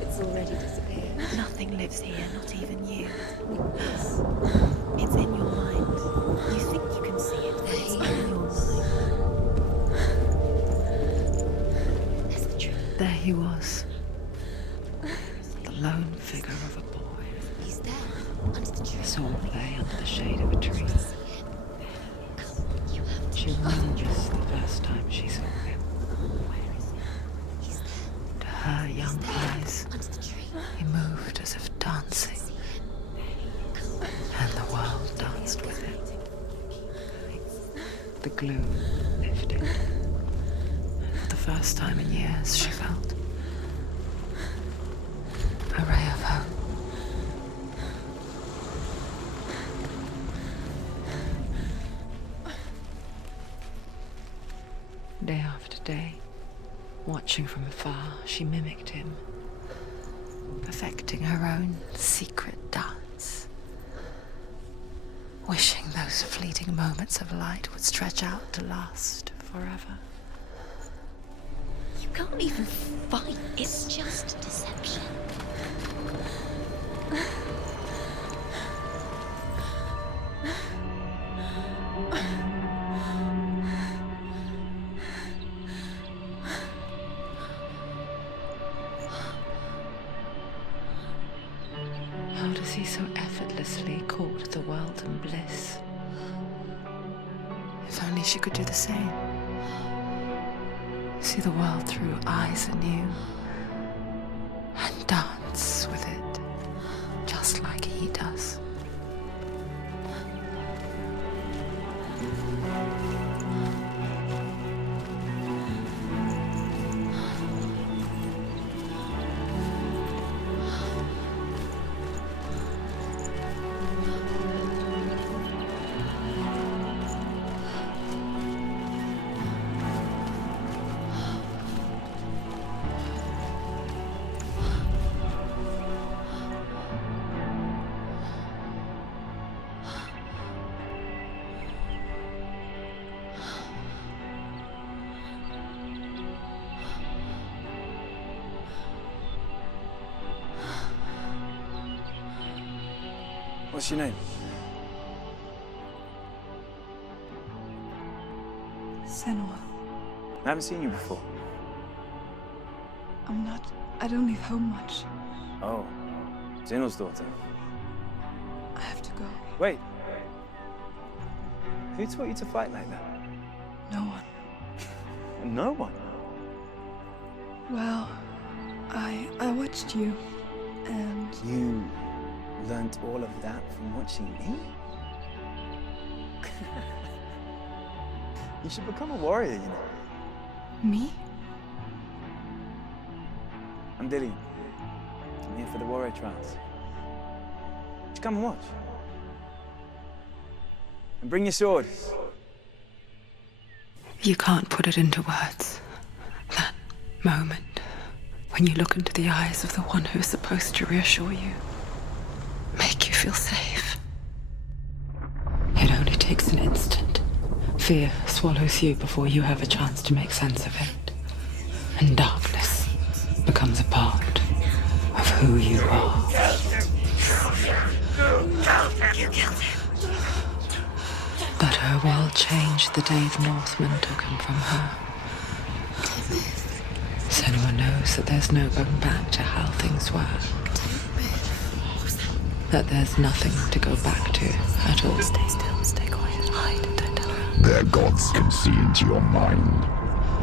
It's already disappeared. Nothing lives here, not even you. It's in your mind. You think you can see it, but it's in your mind. That's the truth. There he was. The lone figure of a boy. He's there. Under the tree. Saw him play under the shade of a tree. You have to. She remembers the first time she saw him. Where is he? He's there. To her young eyes, Under the tree. he moved as if dancing, and the world danced with him. The gloom lifted. For the first time in years, she felt a ray of hope. Day after day, watching from afar, she mimicked him, perfecting her own secret dance, wishing those fleeting moments of light would stretch out to last forever. You can't even fight. It's just deception. How does he so effortlessly court the world and bliss? If only she could do the same. See the world through eyes anew and dance with it, just like he does. What's your name? Senua. I haven't seen you before. I don't leave home much. Oh, Zenua's daughter. I have to go. Wait. Who taught you to fight like that? No one. No one? Well, I watched you, and... You learnt all of that from watching me? You should become a warrior, you know. Me? I'm Dilly. I'm here for the warrior trials. Just come and watch. And bring your sword. You can't put it into words. That moment when you look into the eyes of the one who's supposed to reassure you, make you feel safe. It only takes an instant. Fear swallows you before you have a chance to make sense of it. And darkness becomes a part of who you are. You killed him. But her world changed the day the Northmen took him from her. Senua knows that there's no going back to how things were. That there's nothing to go back to at all. Stay still, stay quiet, hide, don't tell her. Their gods can see into your mind.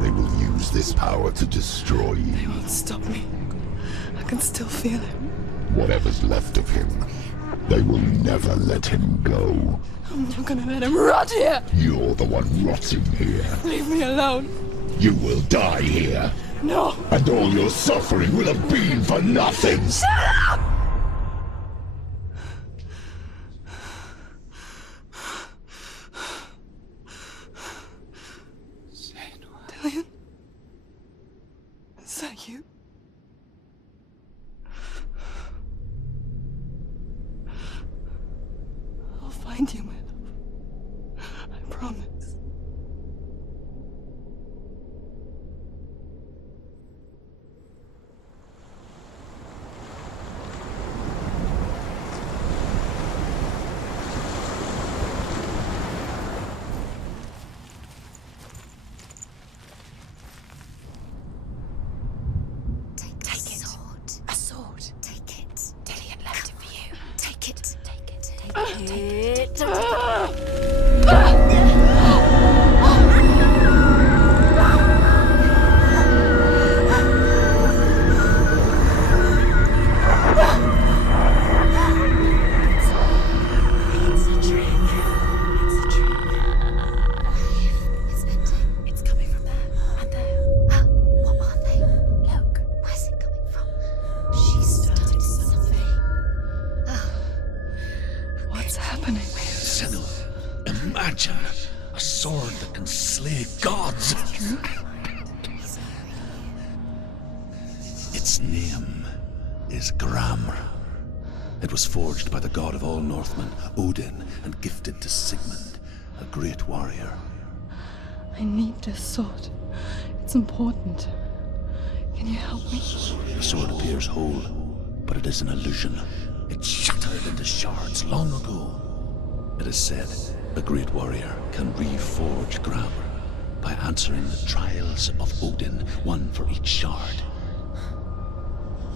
They will use this power to destroy you. They won't stop me. I can still feel him. Whatever's left of him, they will never let him go. I'm not gonna let him rot here! You're the one rotting here. Leave me alone! You will die here. No! And all your suffering will have been for nothing! Shut up! Dillion? Is that you? I'll find you, my love. I promise. Its name is Gramr. It was forged by the god of all Northmen, Odin, and gifted to Sigmund, a great warrior. I need this sword. It's important. Can you help me? The sword appears whole, but it is an illusion. It shattered into shards long ago. It is said a great warrior can reforge Gramr by answering the trials of Odin, one for each shard.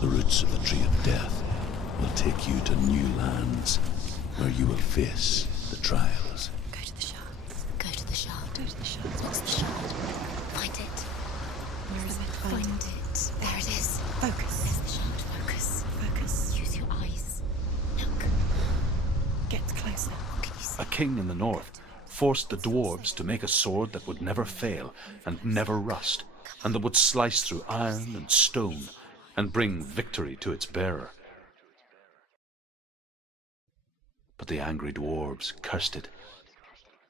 The roots of the Tree of Death will take you to new lands where you will face the trials. Go to the shards. Go to the shard. Go to the shards. What's the shard? Find it. Where is it? Find it. There it is. Focus. There's the shard. Focus. Focus. Use your eyes. Look. Get closer. What can you see? A king in the north forced the dwarves to make a sword that would never fail and never rust, and that would slice through iron and stone and bring victory to its bearer. But the angry dwarves cursed it.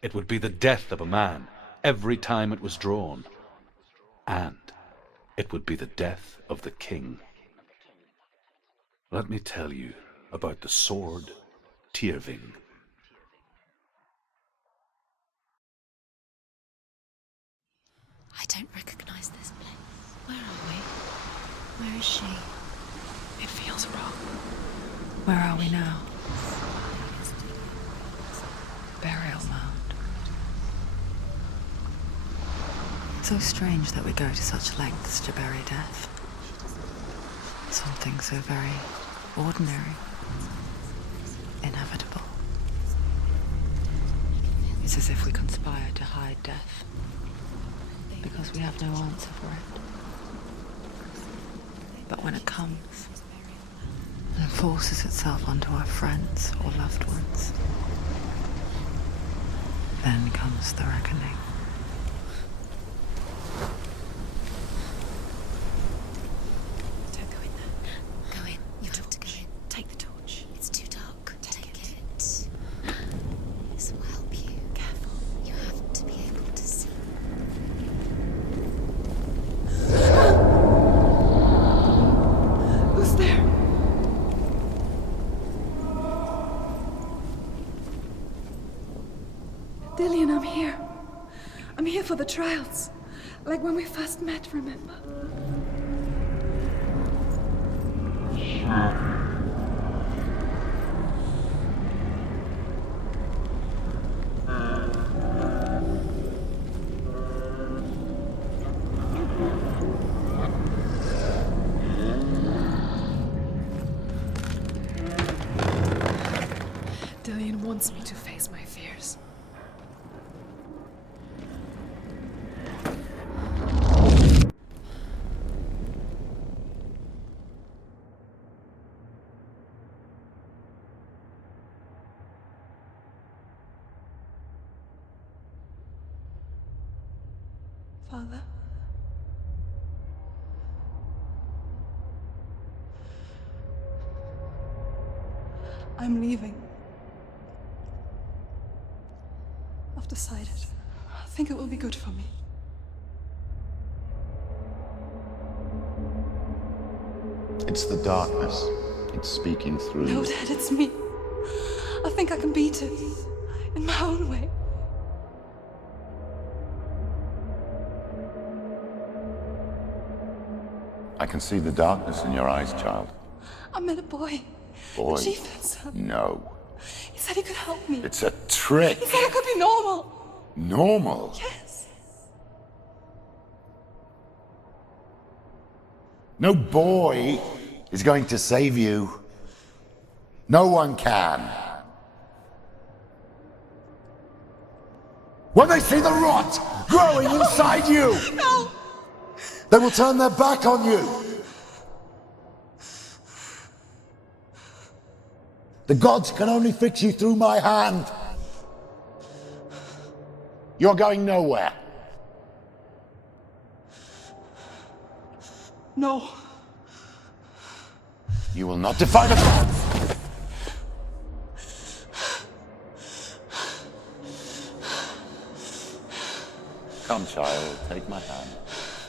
It would be the death of a man every time it was drawn, and it would be the death of the king. Let me tell you about the sword Tyrving. I don't recognize this place. Where are we? Where is she? It feels wrong. Where are we now? burial mound. So strange that we go to such lengths to bury death. Something so very ordinary, inevitable. It's as if we conspire to hide death, because we have no answer for it. But when it comes, and forces itself onto our friends or loved ones, then comes the reckoning. Don't go in there. Go in. You have to go in. Take the torch. It's too dark. Take it. This will help you. Careful. You have to be able to see. Who's there? Dillian, I'm here. I'm here for the trials. Like when we first met, remember? Dillian wants me to face my fears. Father? I'm leaving. I've decided. I think it will be good for me. It's the darkness. It's speaking through No, you. Dad, it's me. I think I can beat it. In my own way. I can see the darkness in your eyes, child. I met a boy. Boy. The chief had some. No. He said he could help me. It's a trick. He said I could be normal. Normal? Yes. No boy is going to save you. No one can. When they see the rot growing inside you, No! they will turn their back on you. The gods can only fix you through my hand. You're going nowhere. No. You will not defy the gods. Come, child, take my hand.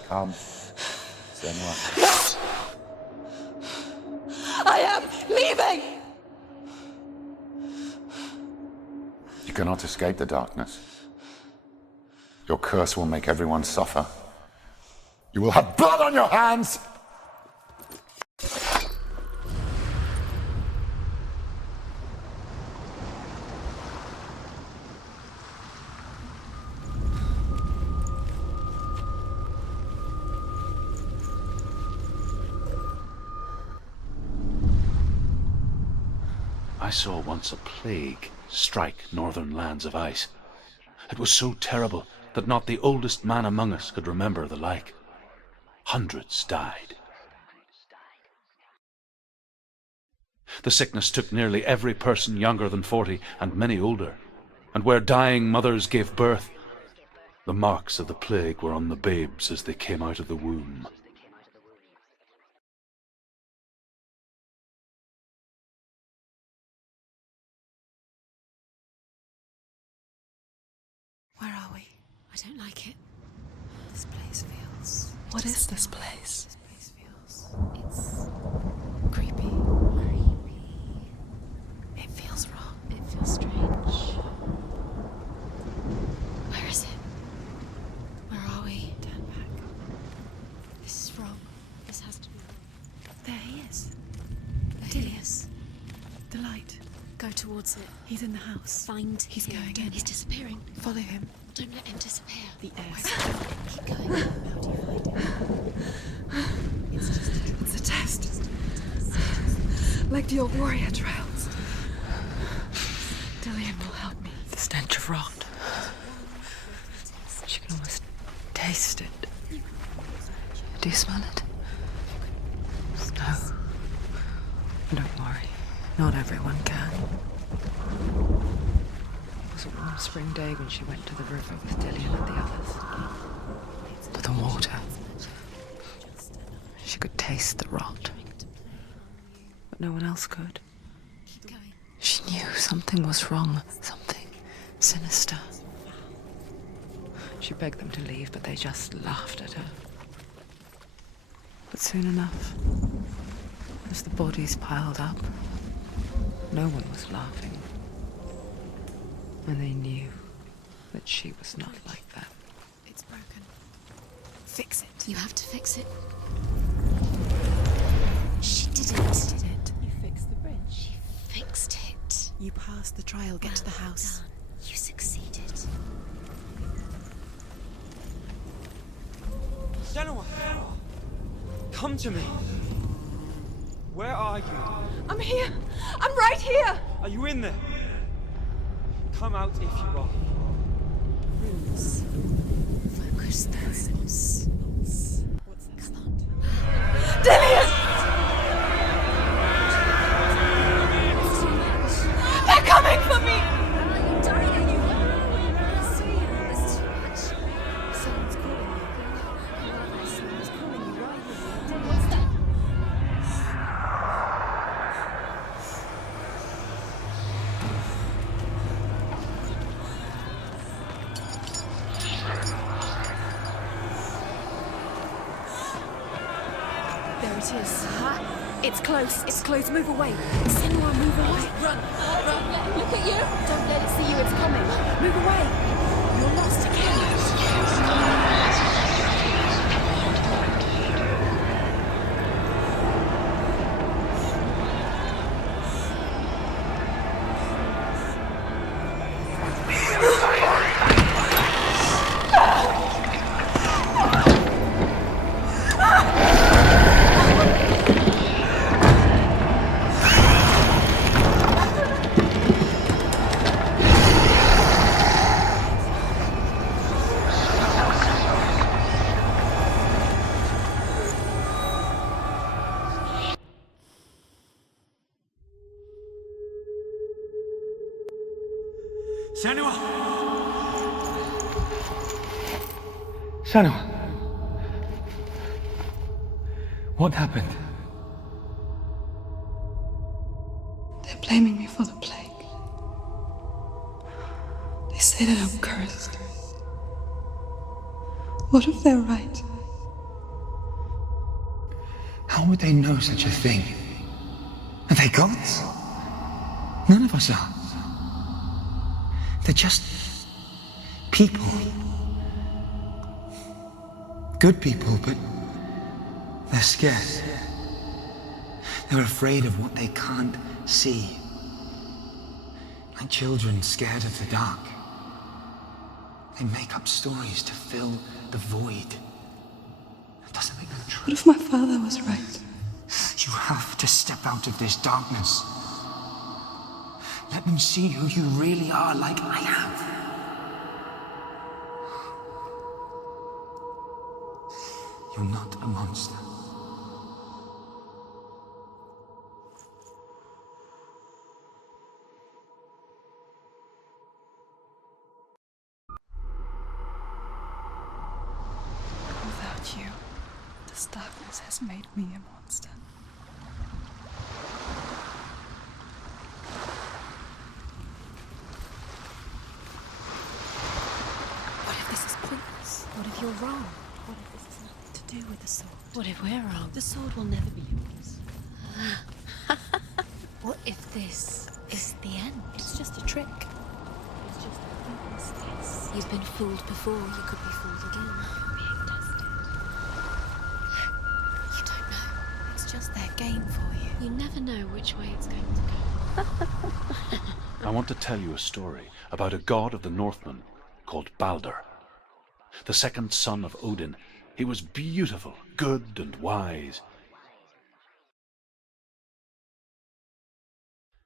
Come. Senua. I am leaving! You cannot escape the darkness. Your curse will make everyone suffer. You will have blood on your hands! I saw once a plague strike northern lands of ice. It was so terrible that not the oldest man among us could remember the like. Hundreds died. The sickness took nearly every person younger than 40 and many older, and where dying mothers gave birth, the marks of the plague were on the babes as they came out of the womb. Where are we? I don't like it. This place feels... What is this place? This place feels... It's... creepy. It feels wrong. It feels strange. Where is it? Where are we? Turn back. This is wrong. This has to be wrong. There he is. There he is. The light. Go towards it. He's in the house. Find He's him. going Don't- in. He's disappearing. Follow him. Don't let him disappear. The air. Keep going. How do you find him? It's just a It's a test. Like the old warrior trials. Dillian will help me. The stench of rot. She can almost taste it. Do you smell it? No. Don't worry. Not everyone can. It was a warm spring day when she went to the river with Dillian and the others. But the water. She could taste the rot. But no one else could. Keep going. She knew something was wrong, something sinister. She begged them to leave, but they just laughed at her. But soon enough, as the bodies piled up, No one was laughing. And they knew that she was not like them. It's broken. Fix it. You have to fix it. She did it. You fixed the bridge. She fixed it. You passed the trial. Get to the house. Done. You succeeded. Senua! Come to me! Where are you? I'm here. I'm right here. Are you in there? Come out if you are. Rules. Focus the rules. What's that? Come on. Dillian! They're coming for me! I'm dying. There's too much. Someone's calling you. Someone's calling you right here. What's that? There it is. It's close. It's close. Move away. Senua, move away. Run. Don't let it look at you. Don't let it see you. It's coming. Move away. You're lost again. Senua! Senua! What happened? They're blaming me for the plague. They say that I'm cursed. What if they're right? How would they know such a thing? Are they gods? None of us are. They're just people. Good people, but they're scared. They're afraid of what they can't see. Like children scared of the dark. They make up stories to fill the void. It doesn't make them true. What if my father was right? You have to step out of this darkness. Let them see who you really are, like I have. You're not a monster. Without you, this darkness has made me a monster. What if this is pointless? What if you're wrong? What if this has nothing to do with the sword? What if we're wrong? The sword will never be yours. What if this is the end? It's just a trick. It's just a pointless test. You've been fooled before. You could be fooled again. Being tested. You don't know. It's just their game for you. You never know which way it's going to go. I want to tell you a story about a god of the Northmen called Balder. The second son of Odin. He was beautiful, good, and wise.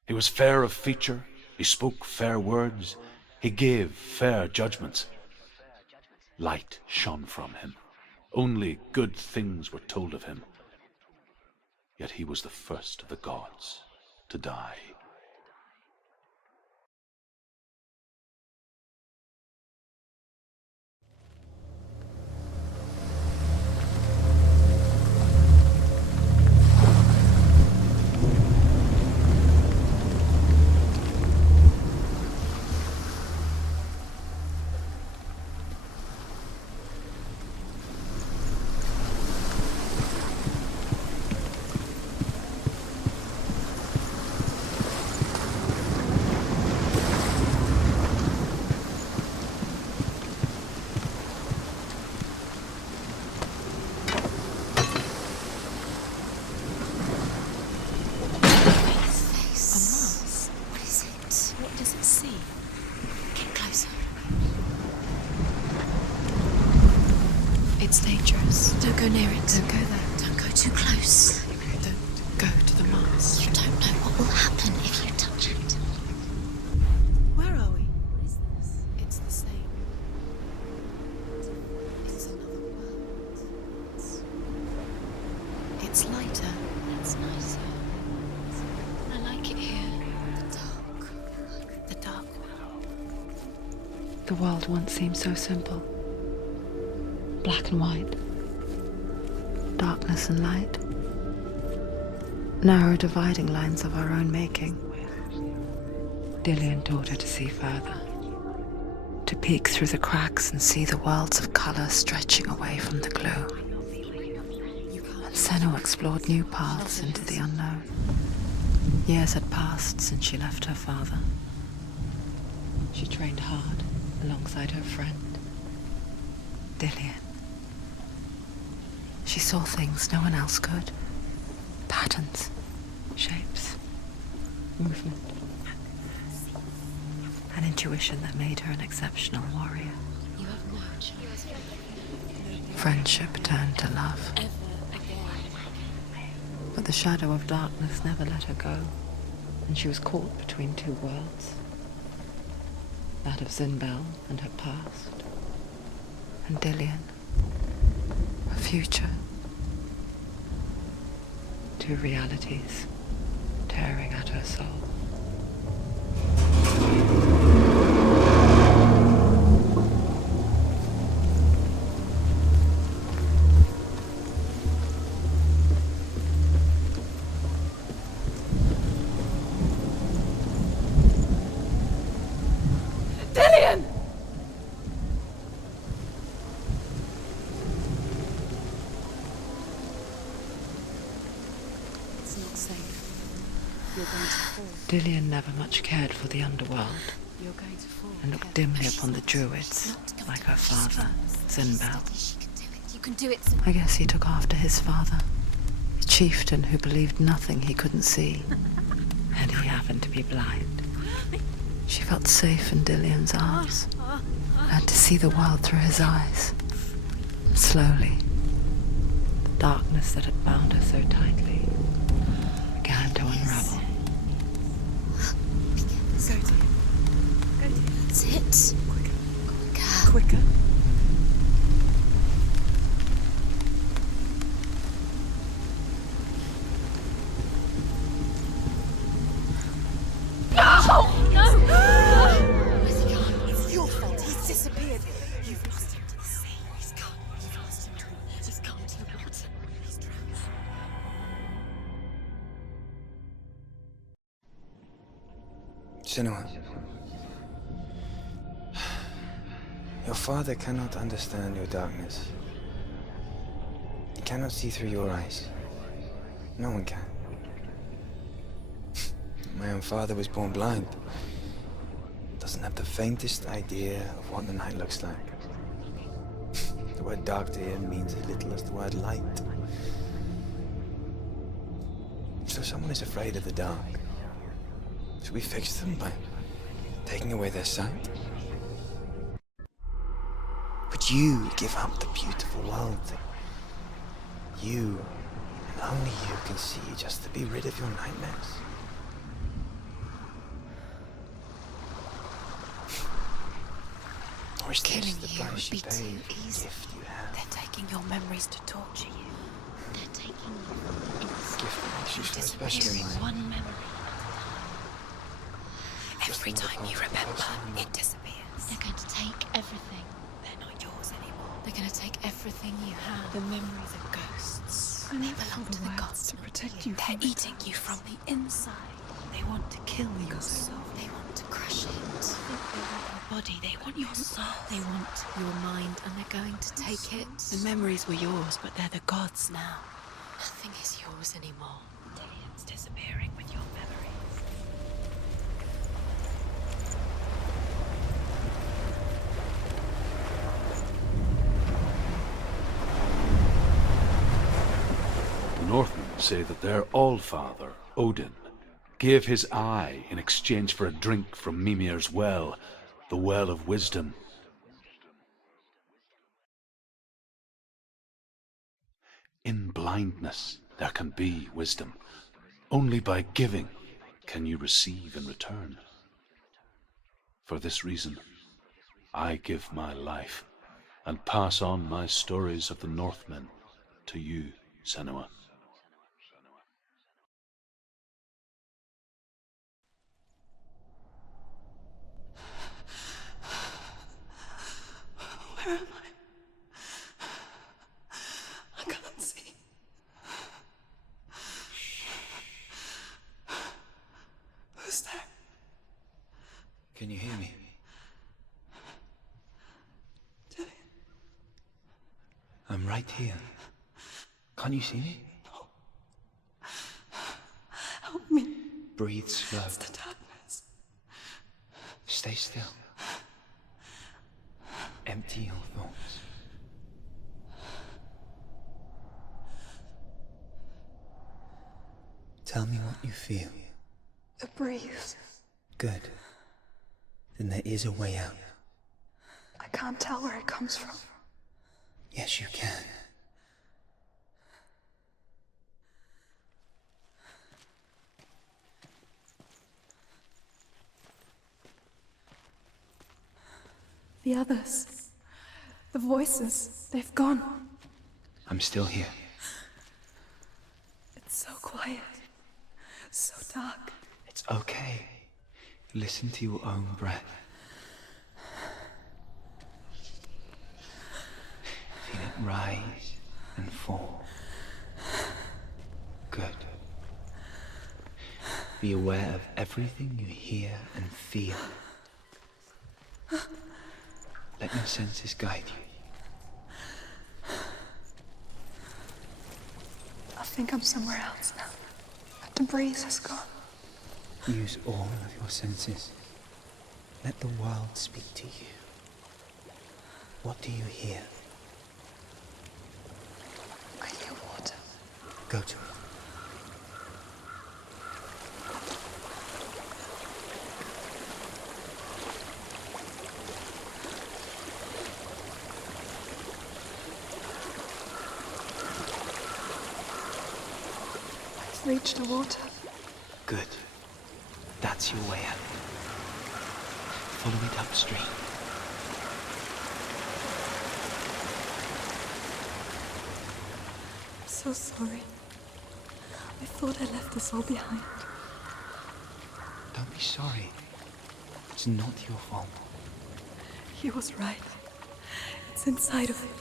He was fair of feature, he spoke fair words, he gave fair judgments. Light shone from him. Only good things were told of him. Yet he was the first of the gods to die. Go near it. Don't go there. Don't go too close. Don't go to the Mars. You don't know what will happen if you touch it. Where are we? It's the same. It's another world. It's lighter. It's nicer. I like it here. The dark world. The world once seemed so simple. Black and white. Darkness and light. Narrow dividing lines of our own making. Dillian taught her to see further. To peek through the cracks and see the worlds of colour stretching away from the gloom. And Senua explored new paths into the unknown. Years had passed since she left her father. She trained hard alongside her friend, Dillian. She saw things no one else could. Patterns, shapes, movement. An intuition that made her an exceptional warrior. You have no choice. Friendship turned to love. But the shadow of darkness never let her go, and she was caught between two worlds. That of Zinbel and her past, and Dillian, her future. Two realities tearing at her soul. Dillian! It's not safe. You're going to fall. Dillian never much cared for the underworld, You're going to fall. and looked dimly upon the druids, like her father, Zinbel. You can do it. I guess he took after his father, a chieftain who believed nothing he couldn't see, and he happened to be blind. She felt safe in Dillian's arms, learned to see the world through his eyes. Slowly, the darkness that had bound her so tightly began to unravel. Go to him. Go to him. That's it. Quicker. Quicker. It's your fault. He's disappeared. You've lost him to the sea. He's gone. You've lost him to him. He's gone to the water. He's drowned. Senua, your father cannot understand your darkness. He cannot see through your eyes. No one can. My own father was born blind. Doesn't have the faintest idea of what the night looks like. The word dark to him means as little as the word light. So someone is afraid of the dark. Should we fix them by taking away their sight? Would you give up the beautiful world that you, and only you, can see just to be rid of your nightmares? Or is Killing this the you would price be you too pay for the easy. gift you have? They're taking your memories to torture you. They're taking you from the Gift that makes you so special, disappearing Mhyre. one memory. Every another time you part of the remember, puzzle. it disappears. They're going to take everything. They're not yours anymore. They're going to take everything you have. The memories of ghosts. They belong to the gods to protect you. They're eating you from the inside. They want to kill your soul. They want to crush it. They want your body. They want your soul. They want your mind, and they're going to take it. The memories were yours, but they're the gods now. Nothing is yours anymore. It's disappearing with your memories. The Northmen say that their Allfather, Odin, gave his eye in exchange for a drink from Mimir's well, the Well of Wisdom. In blindness there can be wisdom. Only by giving can you receive in return. For this reason, I give my life and pass on my stories of the Northmen to you, Senua. Where am I? I can't see. Who's there? Can you hear me? Dillian. I'm right here. Can't you see me? No. Help me. Breathe slow. It's the darkness. Stay still. Empty your thoughts. Tell me what you feel. The breeze. Good. Then there is a way out. I can't tell where it comes from. Yes, you can. The others. The voices. They've gone. I'm still here. It's so quiet. So dark. It's okay. Listen to your own breath. Feel it rise and fall. Good. Be aware of everything you hear and feel. Let your senses guide you. I think I'm somewhere else now. But the breeze has gone. Use all of your senses. Let the world speak to you. What do you hear? I hear water. Go to it. I've reached the water. Good. That's your way out. Follow it upstream. I'm so sorry. I thought I left this all behind. Don't be sorry. It's not your fault. He was right. It's inside of him.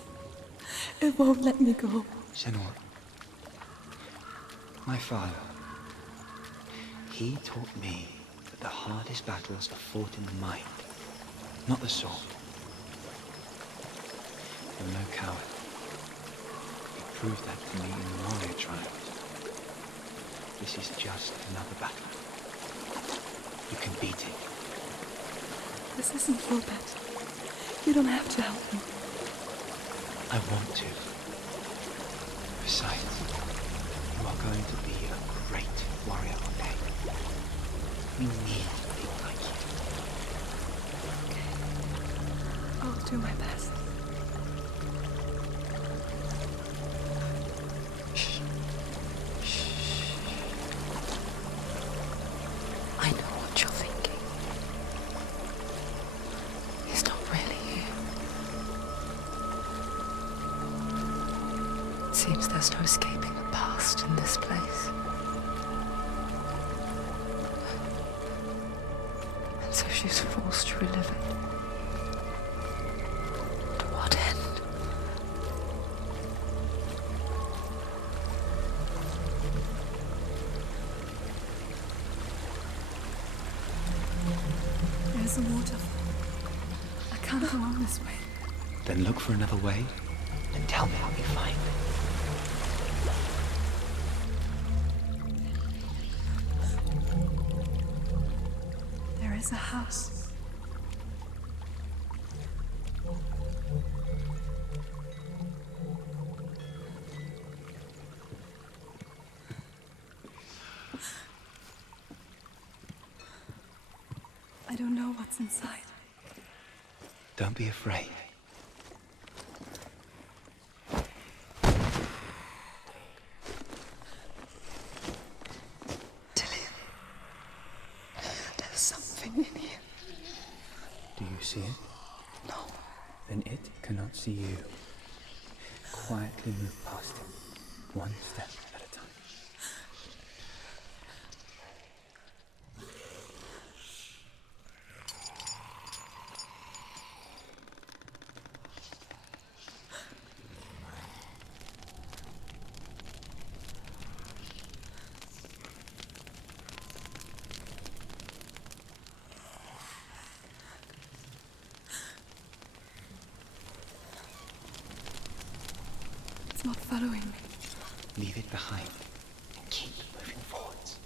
It won't let me go. Senua. My father. He taught me that the hardest battles are fought in the mind, not the sword. You're no coward. You proved that to me in the warrior trials. This is just another battle. You can beat it. This isn't your battle. You don't have to help me. I want to. Besides, you are going to be a great warrior one day. We need people like you. I'll do my best. I know what you're thinking. He's not really here. It seems there's no escaping the past in this place. And so she's forced to relive it. To what end? There's a waterfall. I can't go on this way. Then look for another way and tell me how you find it. There is a house. I don't know what's inside. Don't be afraid. Dillian, there's something in here. Do you see it? No. Then it cannot see you. Quietly move past it, one step at a time. It's not following me. Leave it behind and keep moving forwards.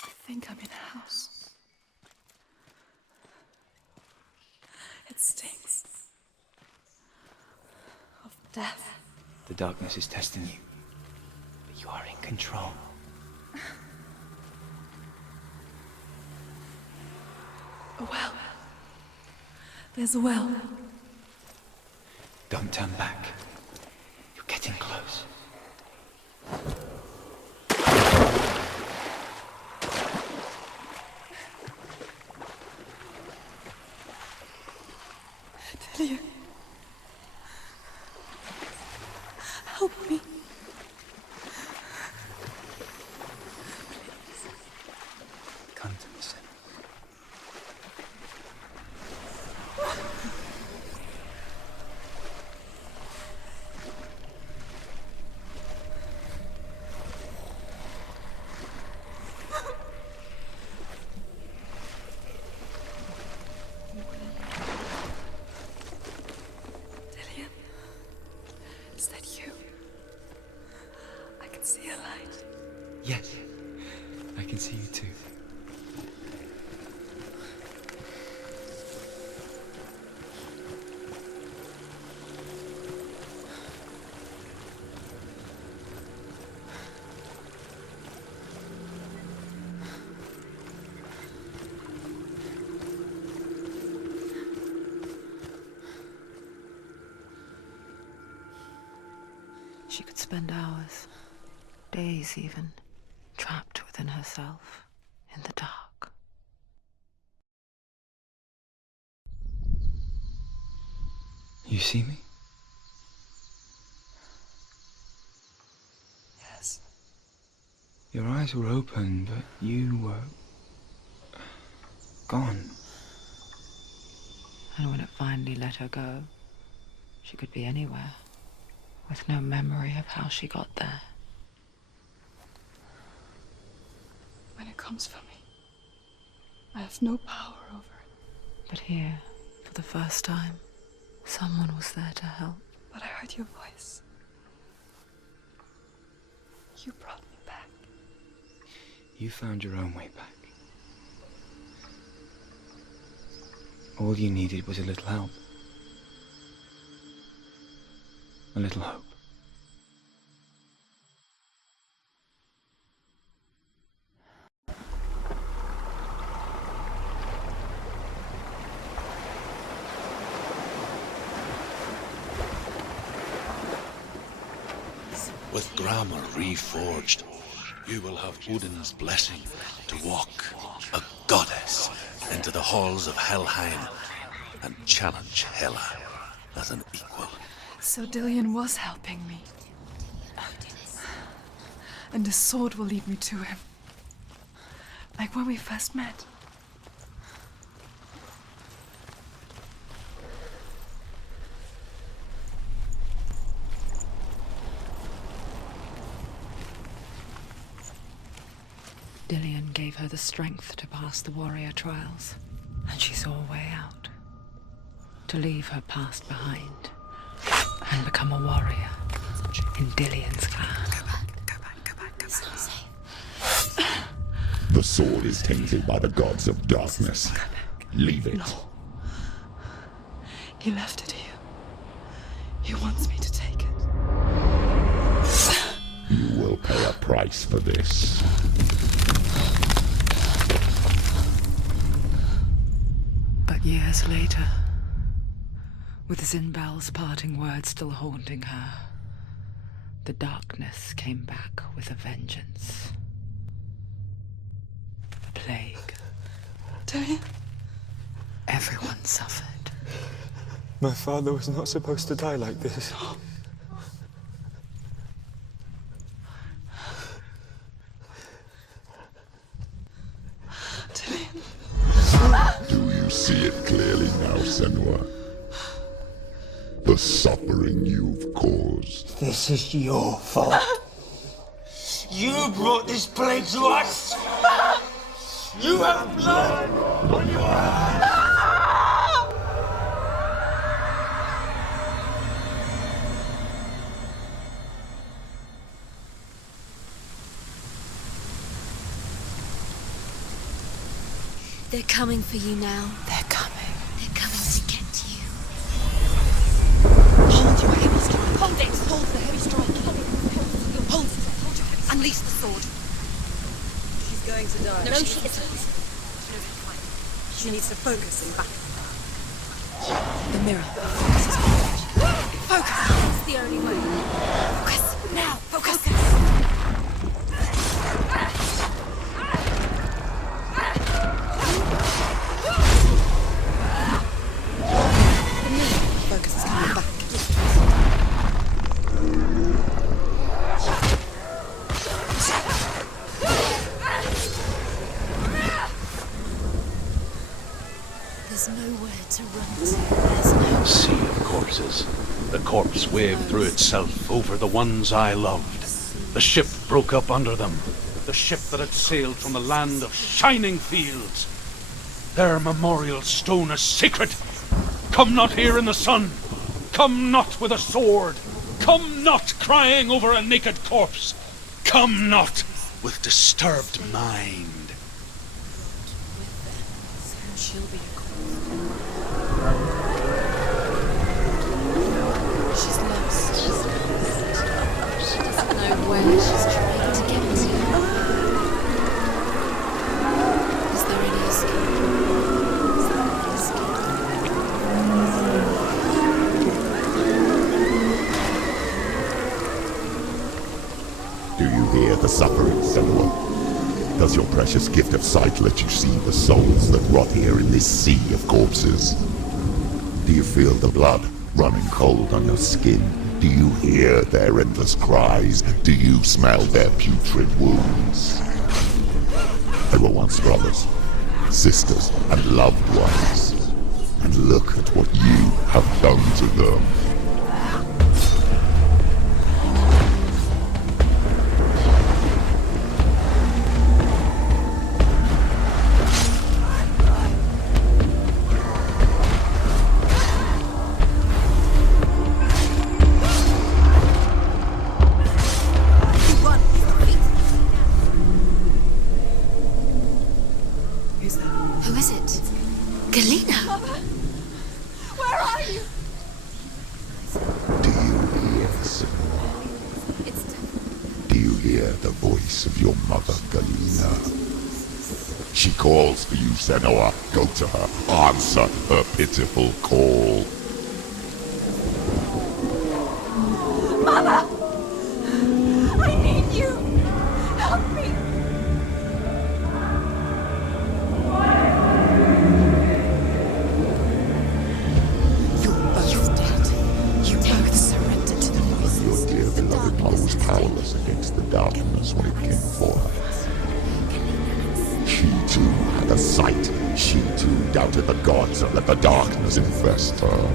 I think I'm in a house. It stinks of death. The darkness is testing you, but you are in control. A well. There's a well. Don't turn back. You're getting close. Dillian. Help me. Come to me, Senua. Dillian. Is that you? I can see a light. Yes, I can see you too. She could spend hours, days even, trapped within herself, in the dark. You see me? Yes. Your eyes were open, but you were gone. And when it finally let her go, she could be anywhere, with no memory of how she got there. When it comes for me, I have no power over it. But here, for the first time, someone was there to help. But I heard your voice. You brought me back. You found your own way back. All you needed was a little help. A little hope. With grammar reforged, you will have Odin's blessing to walk, a goddess, into the halls of Helheim and challenge Hela as an equal. So Dillion was helping me. And the sword will lead me to him. Like when we first met. Dillion gave her the strength to pass the warrior trials, and she saw a way out. To leave her past behind and become a warrior in Dillion's clan. Go back. It's not safe. The sword is tainted by the gods of darkness. Leave it. No. He left it here. He wants me to take it. You will pay a price for this. But years later, with Zinbel's parting words still haunting her, the darkness came back with a vengeance. A plague. Dillion? Everyone suffered. My father was not supposed to die like this. Do you see it clearly now, Senua? The suffering you've caused. This is your fault. You brought this plague to us! You have blood on your hands! They're coming for you now. They're coming. They're coming to get you. Hold your heavy strike. Hold it. Hold the heavy strike. Hold it. Unleash the sword. She's going to die. No, she isn't. She needs to focus and back. The mirror. Focus. It's the only way. Focus. Now. Focus. Focus is coming back. There's nowhere to run to. There's no Sea of corpses. The corpse waved through itself over the ones I loved. The ship broke up under them. The ship that had sailed from the land of shining fields. Their memorial stone is sacred. Come not here in the sun. Come not with a sword. Come not crying over a naked corpse. Come not with disturbed mind. soon she'll be a corpse. She's lost. She doesn't know where she's trying to get to. Is there any escape? Is there any escape? the suffering, Senua? Does your precious gift of sight let you see the souls that rot here in this sea of corpses? Do you feel the blood running cold on your skin? Do you hear their endless cries? Do you smell their putrid wounds? They were once brothers, sisters, and loved ones. And look at what you have done to them. Who is it? Galena! Where are you? Do you hear, Senua? Do you hear the voice of your mother, Galena? She calls for you, Senua. Go to her. Answer her pitiful call. Mother! I need you! Help me! You're both dead. You both surrendered to the voices. Your dear beloved mother was powerless against the darkness when it came for her. She too had a sight. She too doubted the gods and let the darkness infest her.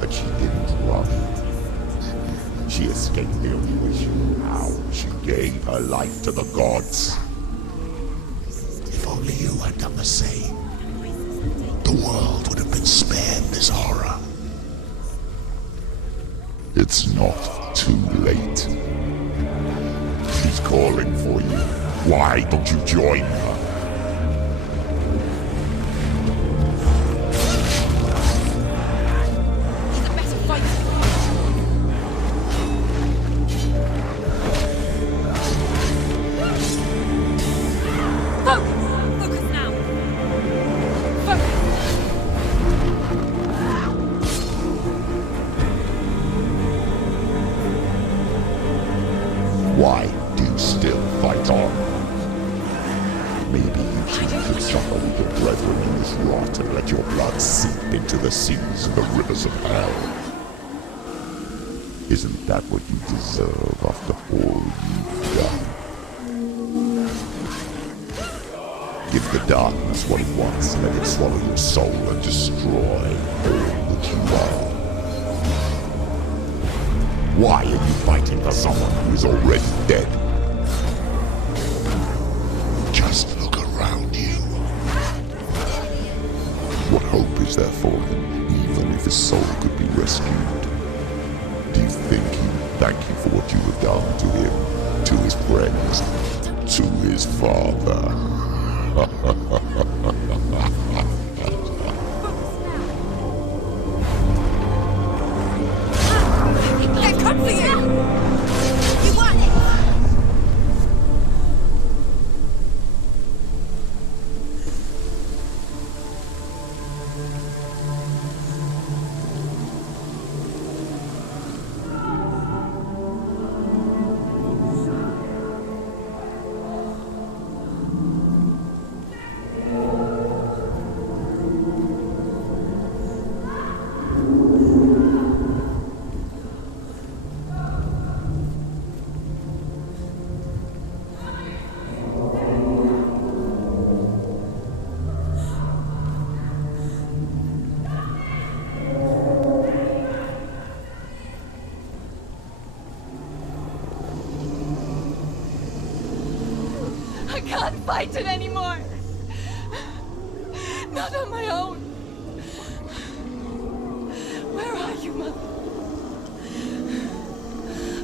But she didn't run. She escaped the only way she knew how. She gave her life to the gods. If only you had done the same, the world would have been spared this horror. It's not too late. She's calling for you. Why don't you join her? He's a better fighter. Focus now. Why do you still fight on? Maybe you too could suffer with your brethren in this rot and let your blood seep into the seas and the rivers of hell. Isn't that what you deserve after all you've done? Give the darkness what it wants, let it swallow your soul and destroy all that you are. Why are you fighting for someone who is already dead? Just look around you. What hope is there for him, even if his soul could be rescued? Do you think he would thank you for what you have done to him, to his friends, to his father? They've come for you! You want it! I can't fight it anymore! Not on my own! Where are you, Mother?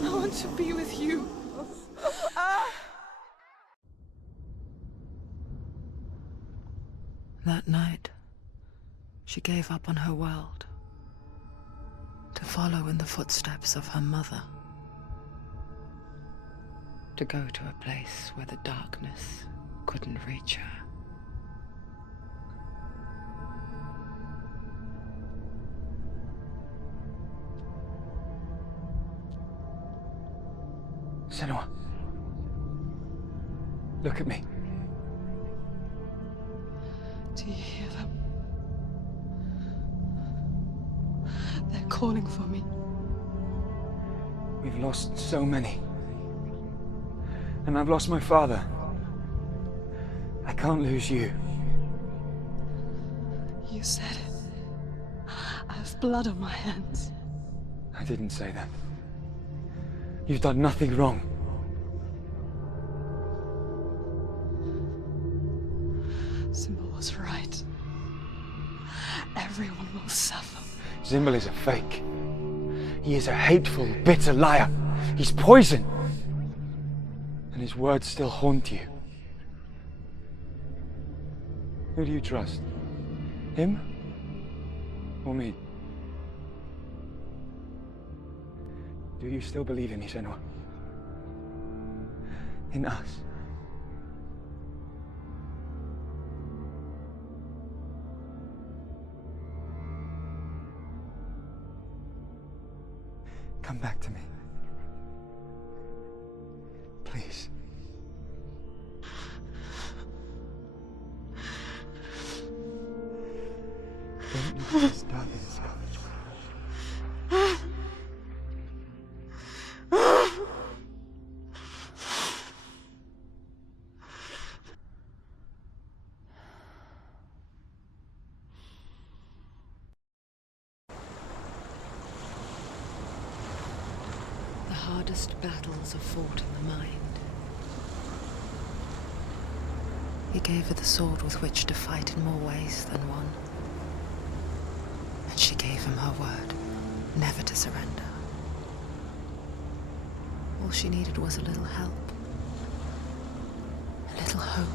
I want to be with you. That night, she gave up on her world to follow in the footsteps of her mother, to go to a place where the darkness couldn't reach her. Senua, Look at me. Do you hear them? They're calling for me. We've lost so many. And I've lost my father. I can't lose you. You said it. I have blood on my hands. I didn't say that. You've done nothing wrong. Symbol was right. Everyone will suffer. Symbol is a fake. He is a hateful, bitter liar. He's poison. And his words still haunt you. Who do you trust? Him? Or me? Do you still believe in me, Senua? In us? Come back to me. Please. Don't let this darkness come. The hardest battles are fought in the mind. He gave her the sword with which to fight in more ways than one. And she gave him her word, never to surrender. All she needed was a little help, a little hope.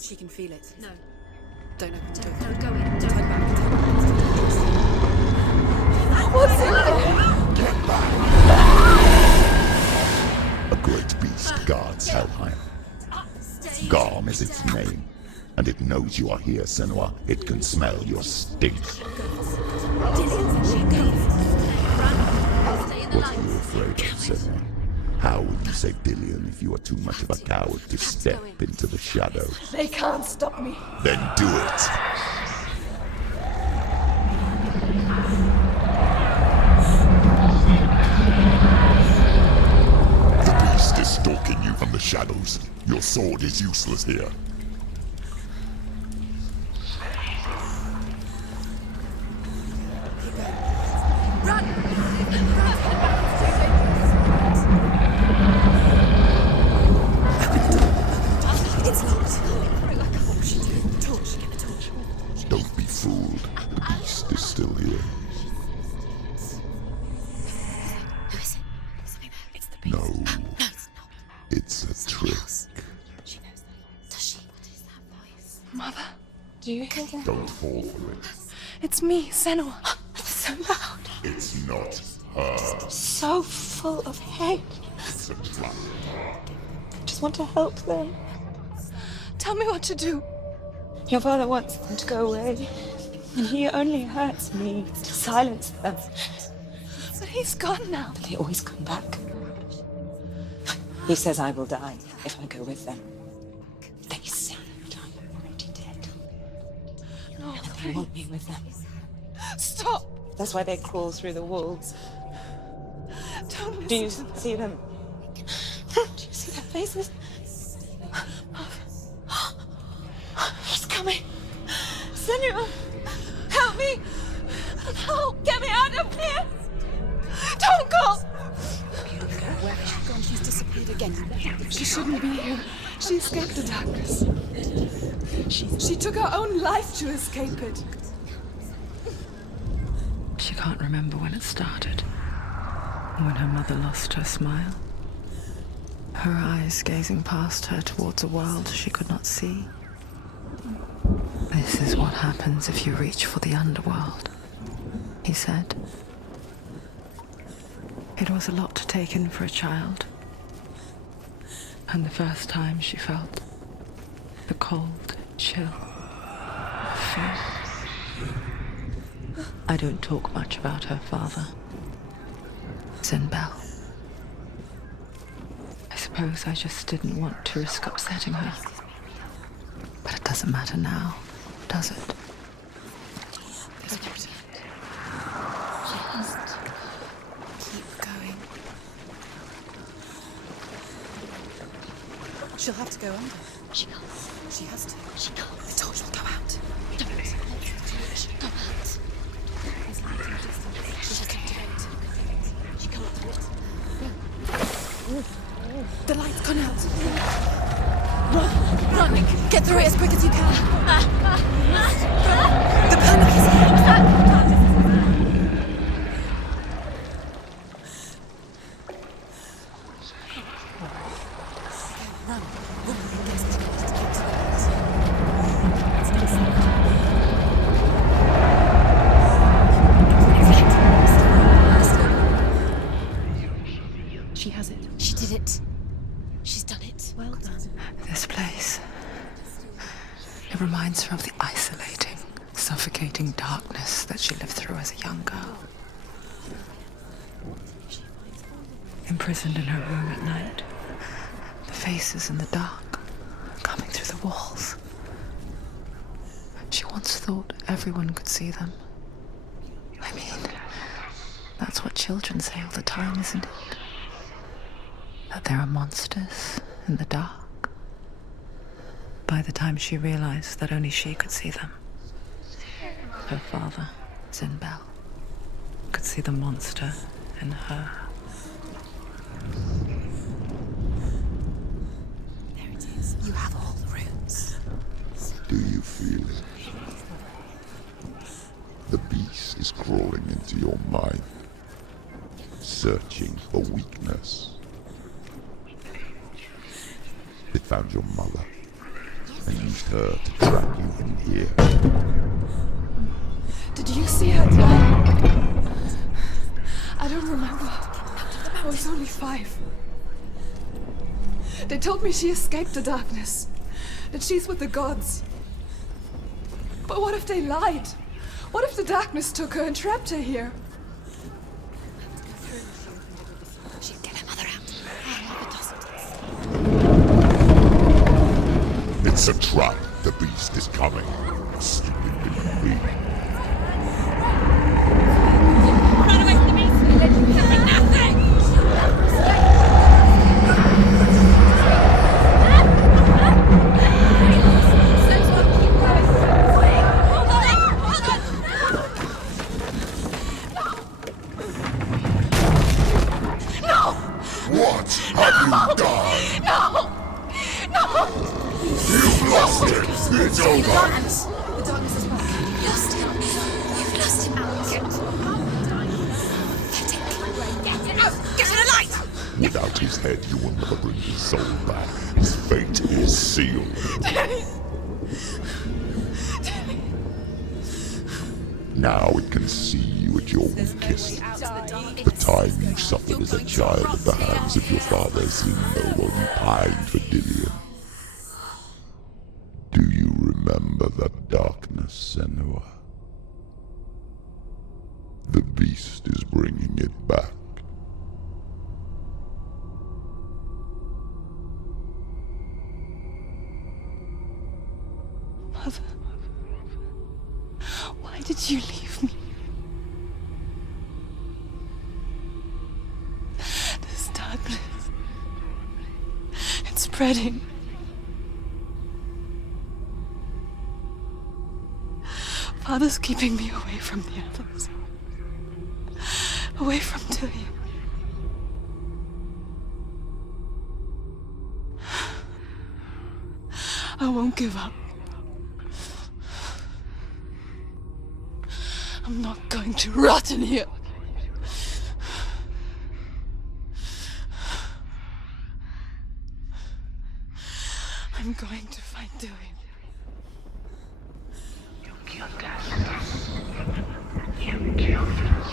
She can feel it. No. Don't open the door. No, go in. Turn back. What's in there? Get back! A great beast guards Helheim. Garm is its name, and it knows you are here, Senua. It can smell your stink. What are you afraid of, Senua? How will you save Dillion if you are too much of a coward to step into the shadows? They can't stop me. Then do it! The beast is stalking you from the shadows. Your sword is useless here. Don't be fooled. The beast is still here. No. It's a trick. Mother, do you hear that? Don't fall for it. It's me, Senua. It's so loud. It's not her. So full of hate. It's a trap. I just want to help them. Tell me what to do. Your father wants them to go away, and he only hurts me to silence them. But he's gone now. But they always come back. He says I will die if I go with them. They say that I'm already dead. No, They want me with them. stop. That's why they crawl through the walls. Don't Do you listen to them. see them? Do you see their faces? He's coming. Senua, help me. Help, get me out of here. Don't go. Where has she gone? She's disappeared again. She shouldn't be here. She escaped the darkness. She took her own life to escape it. She can't remember when it started, when her mother lost her smile. Her eyes gazing past her towards a world she could not see. This is what happens if you reach for the underworld, he said. It was a lot to take in for a child. And the first time she felt the cold chill of fear. I don't talk much about her father, Zinbel. I suppose I just didn't want to risk upsetting her. But it doesn't matter now, does it? Just keep going. She'll have to go under. She can't. She has to. She can't. I told you, go out. Don't. Go out. She'll have to wait. She can't do it. The light's gone out. Run! Run! Get through it as quick as you can. The panic is Run. Woman gets to get to the She has it. She did it. She's done it. Well done. This place. It reminds her of the isolating, suffocating darkness that she lived through as a young girl. Imprisoned in her room at night. The faces in the dark, coming through the walls. She once thought everyone could see them. I mean, that's what children say all the time, isn't it? That there are monsters in the dark. By the time she realized that only she could see them, her father, Zinbel, could see the monster in her. There it is. You have all the runes. Do you feel it? The beast is crawling into your mind, searching for weakness. It found your mother and used her to trap you in here. Did you see her die? I don't remember. I was only 5. They told me she escaped the darkness, that she's with the gods. But what if they lied? What if the darkness took her and trapped her here? She'd get her mother out. Her mother doesn't. It's a trap. The beast is coming. Stupid little thing. Run away from the beast! You'll be nothing! What have you done? No! No! You've lost it! It's over! The darkness is back. You've lost him. You've lost him. Get it out! Get in a light! Without his head, you will never bring his soul back. His fate is sealed. Now it can see you at your weakest. The time you suffered as a child at the hands of your father Zinbel while you pined for Dillion. Do you remember that darkness, Senua? The beast is bringing it back. Mother, why did you leave me? This darkness, it's spreading. Father's keeping me away from the others. Away from Dillion. I won't give up. I'm not going to rot in here. I'm going to find Dillian. You killed us. You killed us.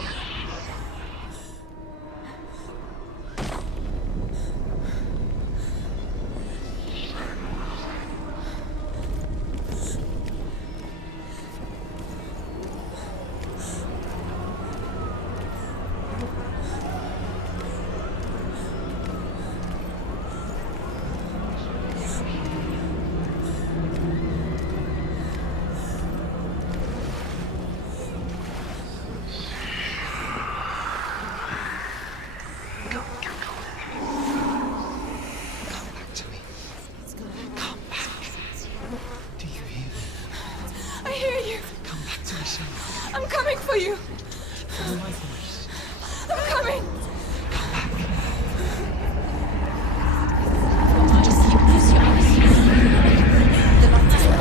I'm coming for you! Follow my voice. I'm coming! Just keep close your eyes. The light is on.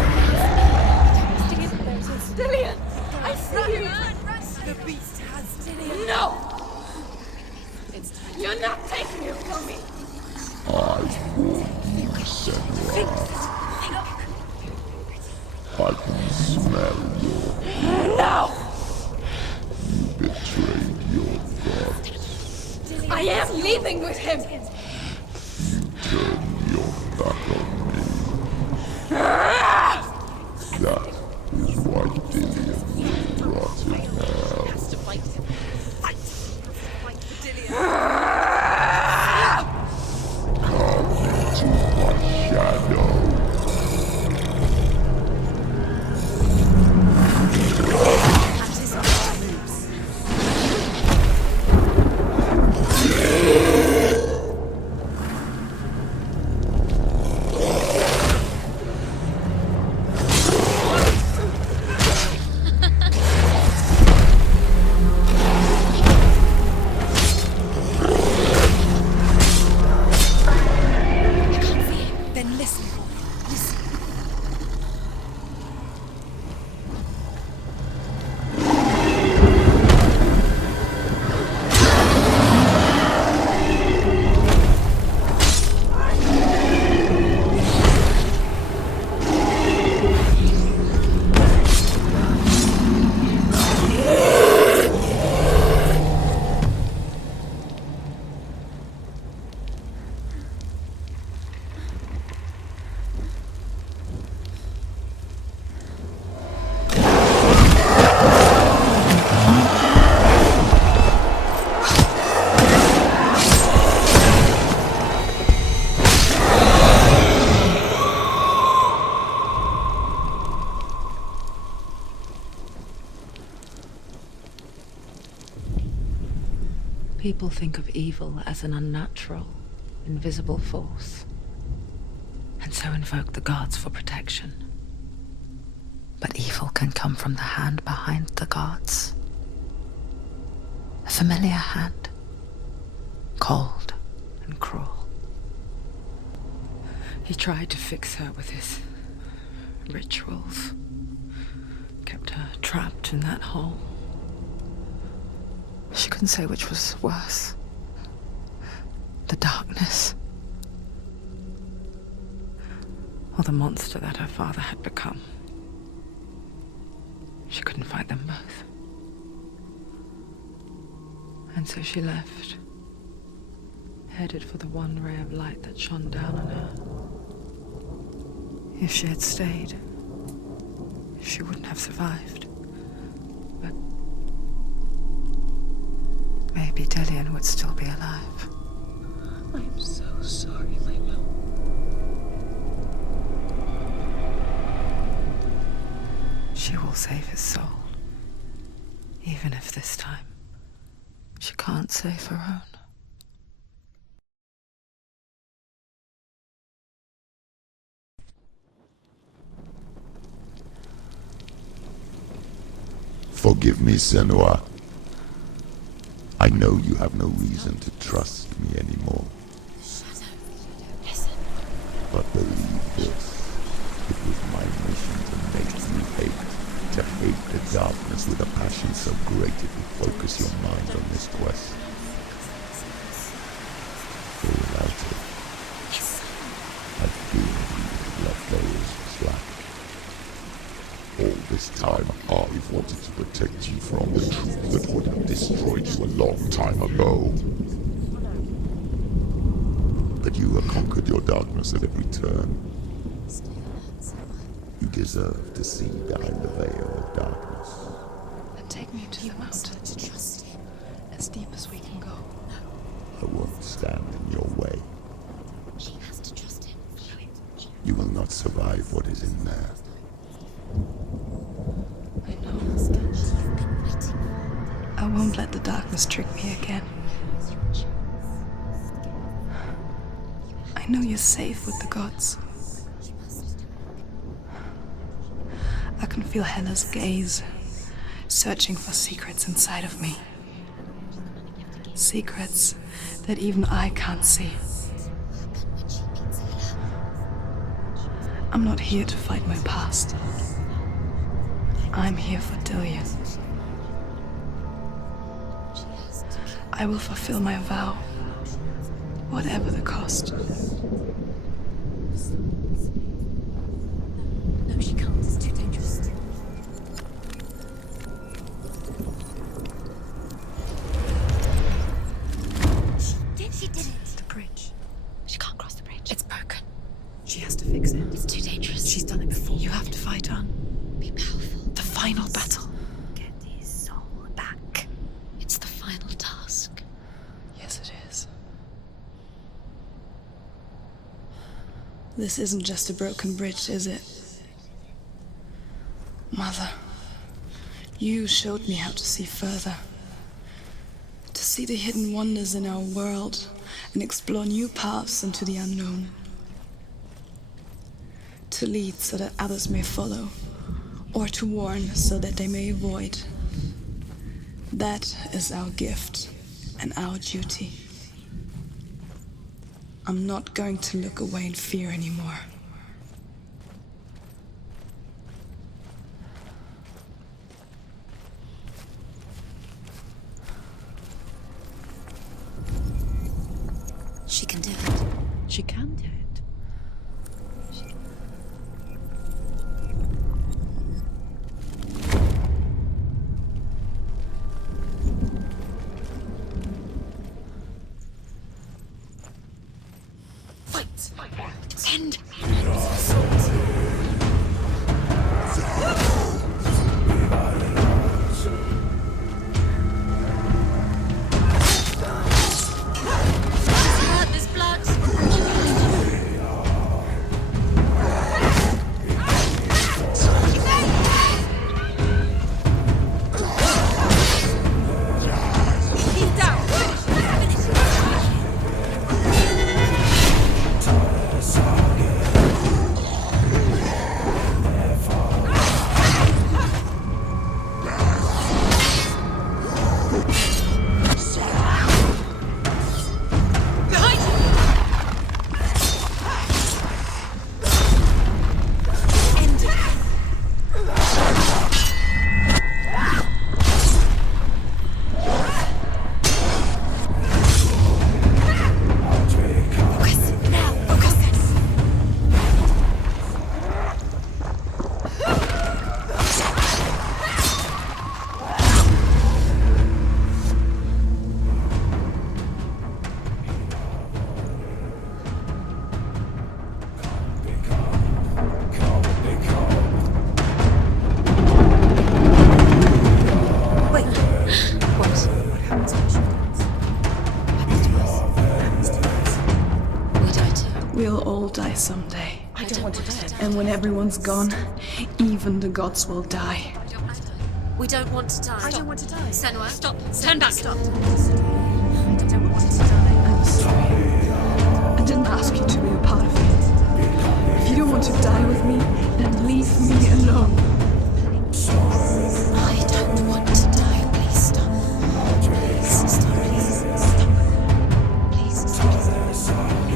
Dillian! I see you! The beast has Dillian. No! You're not taking it from me! I warned you, Senua. I can smell your... No! You betrayed your gods. I am leaving with him! You turned your back on me. That is why Dillian will rot in hell. To fight him. Fight! Fight for Dillian. Come into my shadow. That is our moves. Then listen. Listen. People think of evil as an unnatural, invisible force, and so invoke the gods for protection. But evil can come from the hand behind the gods. A familiar hand, cold and cruel. He tried to fix her with his rituals, kept her trapped in that hole. She couldn't say which was worse. The darkness, or the monster that her father had become. She couldn't fight them both. And so she left, headed for the one ray of light that shone down on her. If she had stayed, she wouldn't have survived. But maybe Dillian would still be alive. I'm so sorry, my love. She will save his soul. Even if this time she can't save her own. Forgive me, Senua. I know you have no reason to trust me anymore. Listen. But believe this, it was my mission to make you hate the darkness with a passion so great it will focus your mind on this quest. Or without it, I fear you let those slack. All this time, I've wanted to protect you from the truth that would have destroyed you a long time ago. But you have conquered your darkness at every turn. You deserve to see behind the veil of darkness. Then take me to the mountain. As deep as we can go. I won't stand in your way. She has to trust him. You will not survive what is in there. I know. I won't let the darkness trick me again. I know you're safe with the gods. I can feel Hela's gaze, searching for secrets inside of me. Secrets that even I can't see. I'm not here to fight my past. I'm here for Dillion. I will fulfill my vow, whatever the cost. No, she can't. It's too dangerous. She did it. The bridge. She can't cross the bridge. It's broken. She has to fix it. It's too dangerous. She's done it before. You have to fight on. Be powerful. The final battle. Get his soul back. It's the final task. Yes, it is. This isn't just a broken bridge, is it? Mother, you showed me how to see further. To see the hidden wonders in our world and explore new paths into the unknown. To lead so that others may follow, or to warn so that they may avoid. That is our gift and our duty. I'm not going to look away in fear anymore. She can do it. She can do it. End. There's blood. He's down. We'll all die someday. I don't want to die. And when everyone's gone, even the gods will die. We don't want to die. I don't want to die. Senua, stop. Turn back. Stop. I don't want to die. I'm sorry. I didn't ask you to be a part of it. If you don't want to die with me, then leave me alone. I don't want to die. Please stop. Please stop. Please stop. Please stop.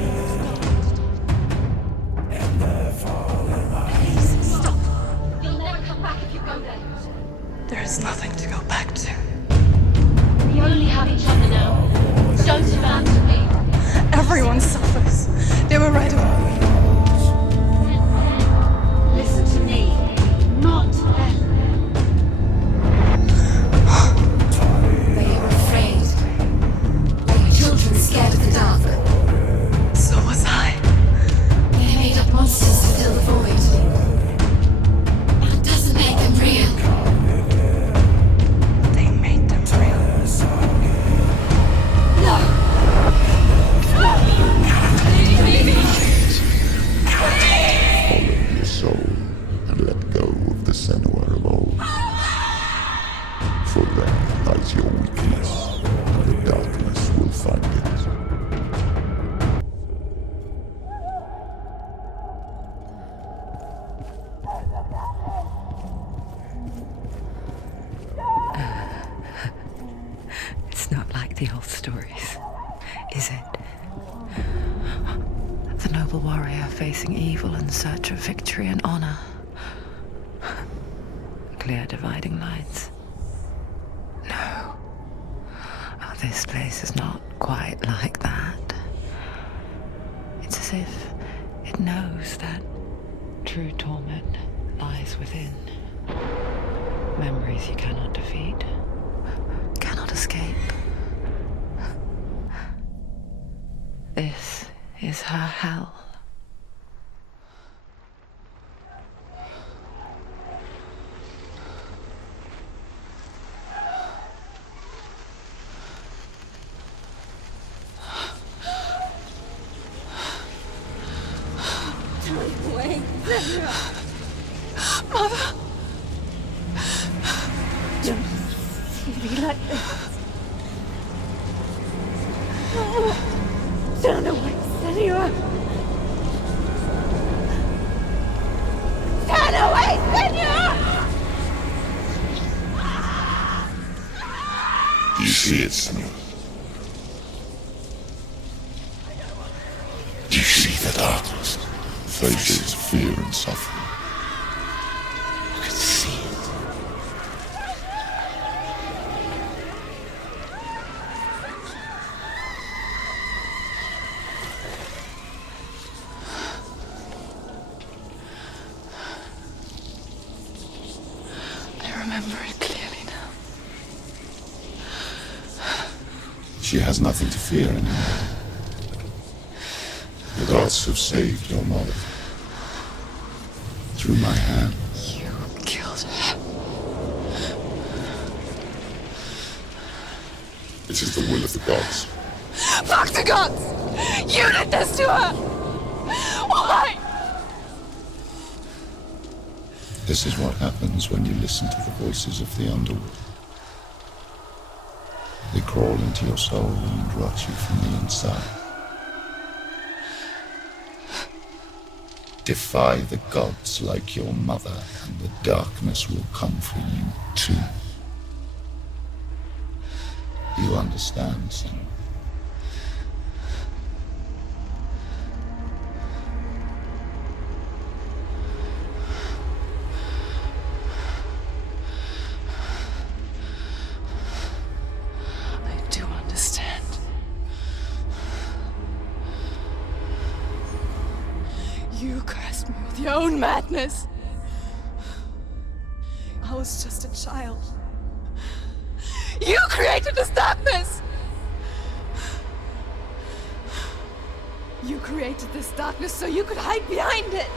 like the old stories, is it? The noble warrior facing evil in search of victory and honor. Clear dividing lines. No. Oh, this place is not quite like that. It's as if it knows that true torment lies within. Memories you cannot defeat, cannot escape. This is her hell. Wait, Mother! Don't be like this. Turn away, Senua! Turn away, Senua! Do you see it, Senua? Do you see the darkness? Faces of fear and suffering. You can see it. I remember it clearly now. She has nothing to fear anymore. The gods have saved your mother. Through my hand. You killed her. It is the will of the gods. Fuck the gods! You did this to her! Why? This is what happens when you listen to the voices of the underworld. They crawl into your soul and rot you from the inside. Defy the gods like your mother, and the darkness will come for you too. You understand, Senua? I do understand. You cursed me with your own madness. I was just a child. You created this darkness! You created this darkness so you could hide behind it!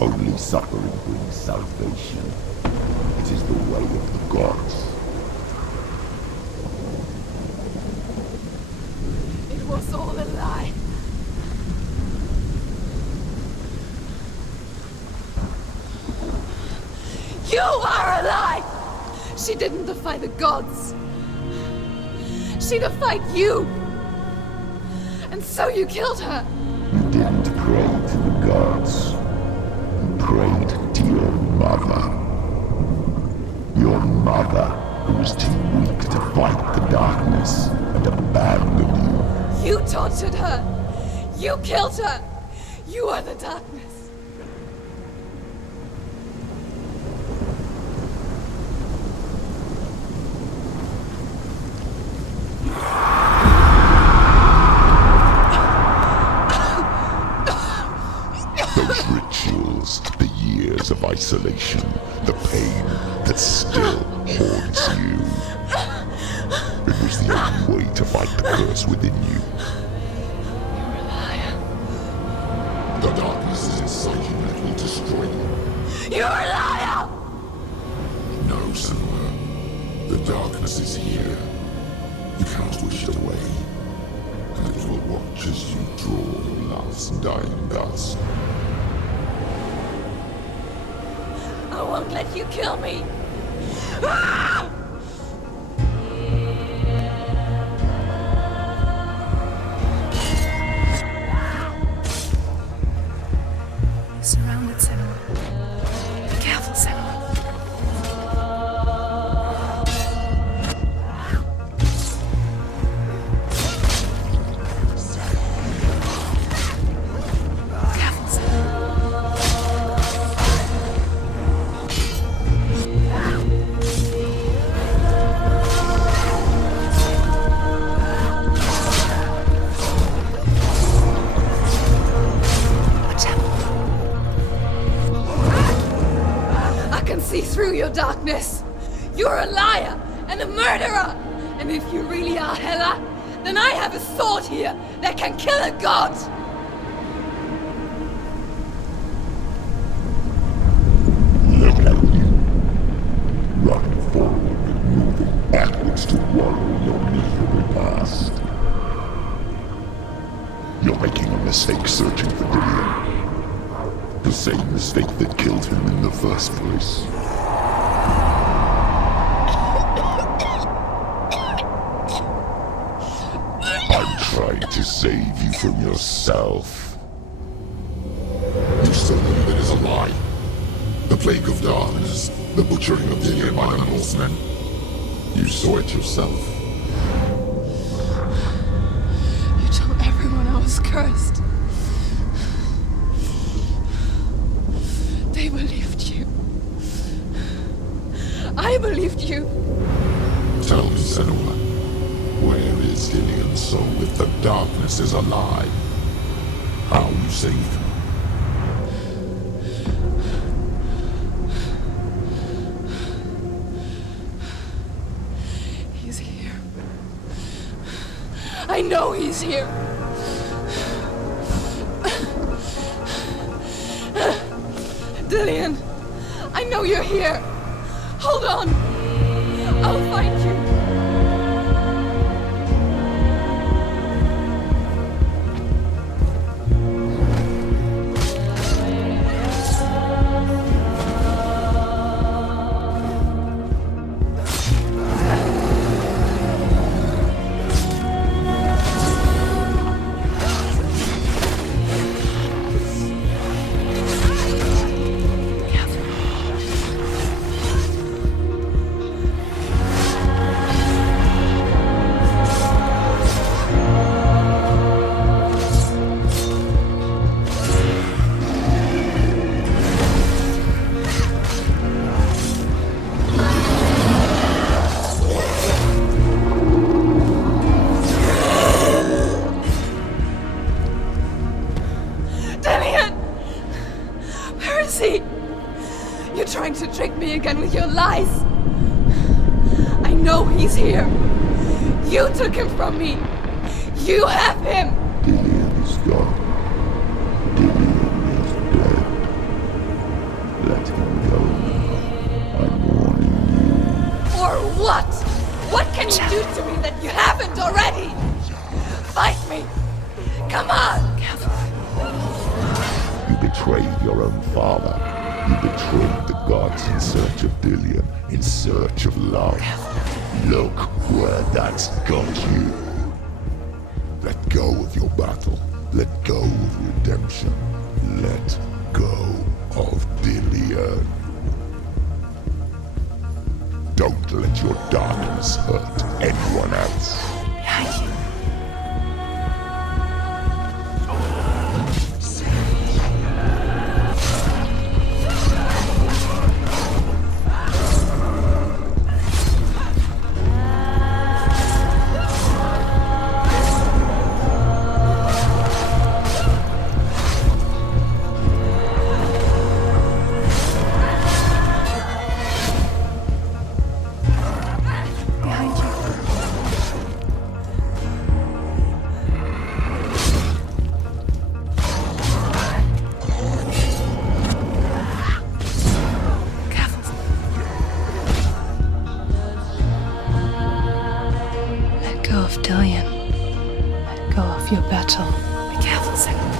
Only suffering brings salvation. It is the way of the gods. It was all a lie. You are a lie! She didn't defy the gods. She defied you! And so you killed her! You didn't pray to the gods. You prayed to your mother. Your mother, who was too weak to fight the darkness and abandoned you. You tortured her! You killed her! You are the darkness! Those rituals, the years of isolation, the pain that still haunts you. It was the only way to fight the curse within you. You're a liar. The darkness is inside you and it will destroy you. You're a liar! No, Senua. The darkness is here. You cannot wish it away. And it will watch as you draw your last dying gasp. I won't let you kill me! Ah! Surrounded, Senua. Be careful, Senua. through your darkness. You're a liar and a murderer. And if you really are Hela, then I have a sword here that can kill a god. Look at you. Running forward, moving backwards to wallow your miserable past. You're making a mistake searching for Dillion. The same mistake that killed him in the first place. I'm trying to save you from yourself. You still believe it is a lie. The plague of darkness, the butchering of Dillion by the Northmen. You saw it yourself. You told everyone I was cursed. They believed you. I believed you. Tell me, Senua, where is Dillion's soul if the darkness is alive? How you saved him? He's here. I know he's here. Dillion, I know you're here. Hold on. I'll find you. To trick me again with your lies. I know he's here. You took him from me. You have him. Dillion is gone. Dillion is dead. Let him go. I'm warning you. Or what? What can you do to me that you haven't already? Fight me. Come on. You betrayed your own father. You betrayed the gods in search of Dillion, in search of love. Look where that's got you. Let go of your battle. Let go of redemption. Let go of Dillion. Don't let your darkness hurt anyone else. Your battle. Be careful, Senua.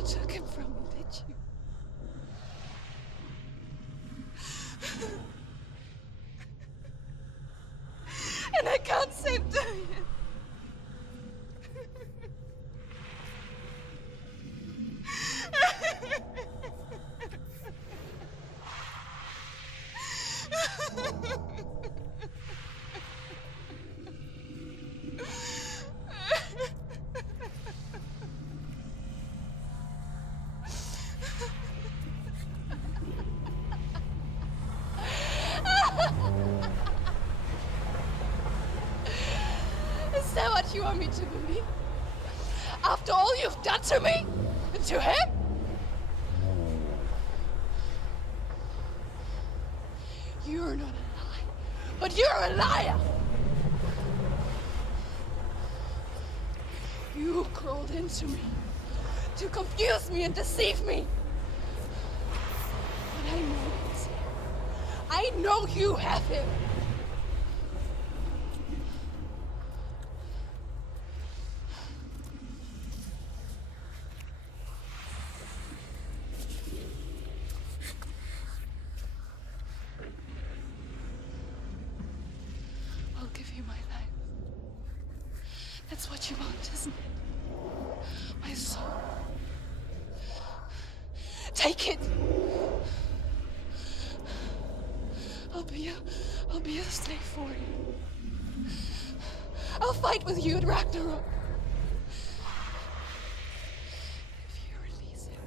never took him from me, did you? And I can't save doing it. Is that what you want me to believe? After all you've done to me? And to him? You're not a liar, but you're a liar! You crawled into me to confuse me and deceive me. But I know it's here. I know you have him. I'll give you my life. That's what you want, isn't it? My soul. Take it. I'll be a slave for you. I'll fight with you at Ragnarok. If you release him.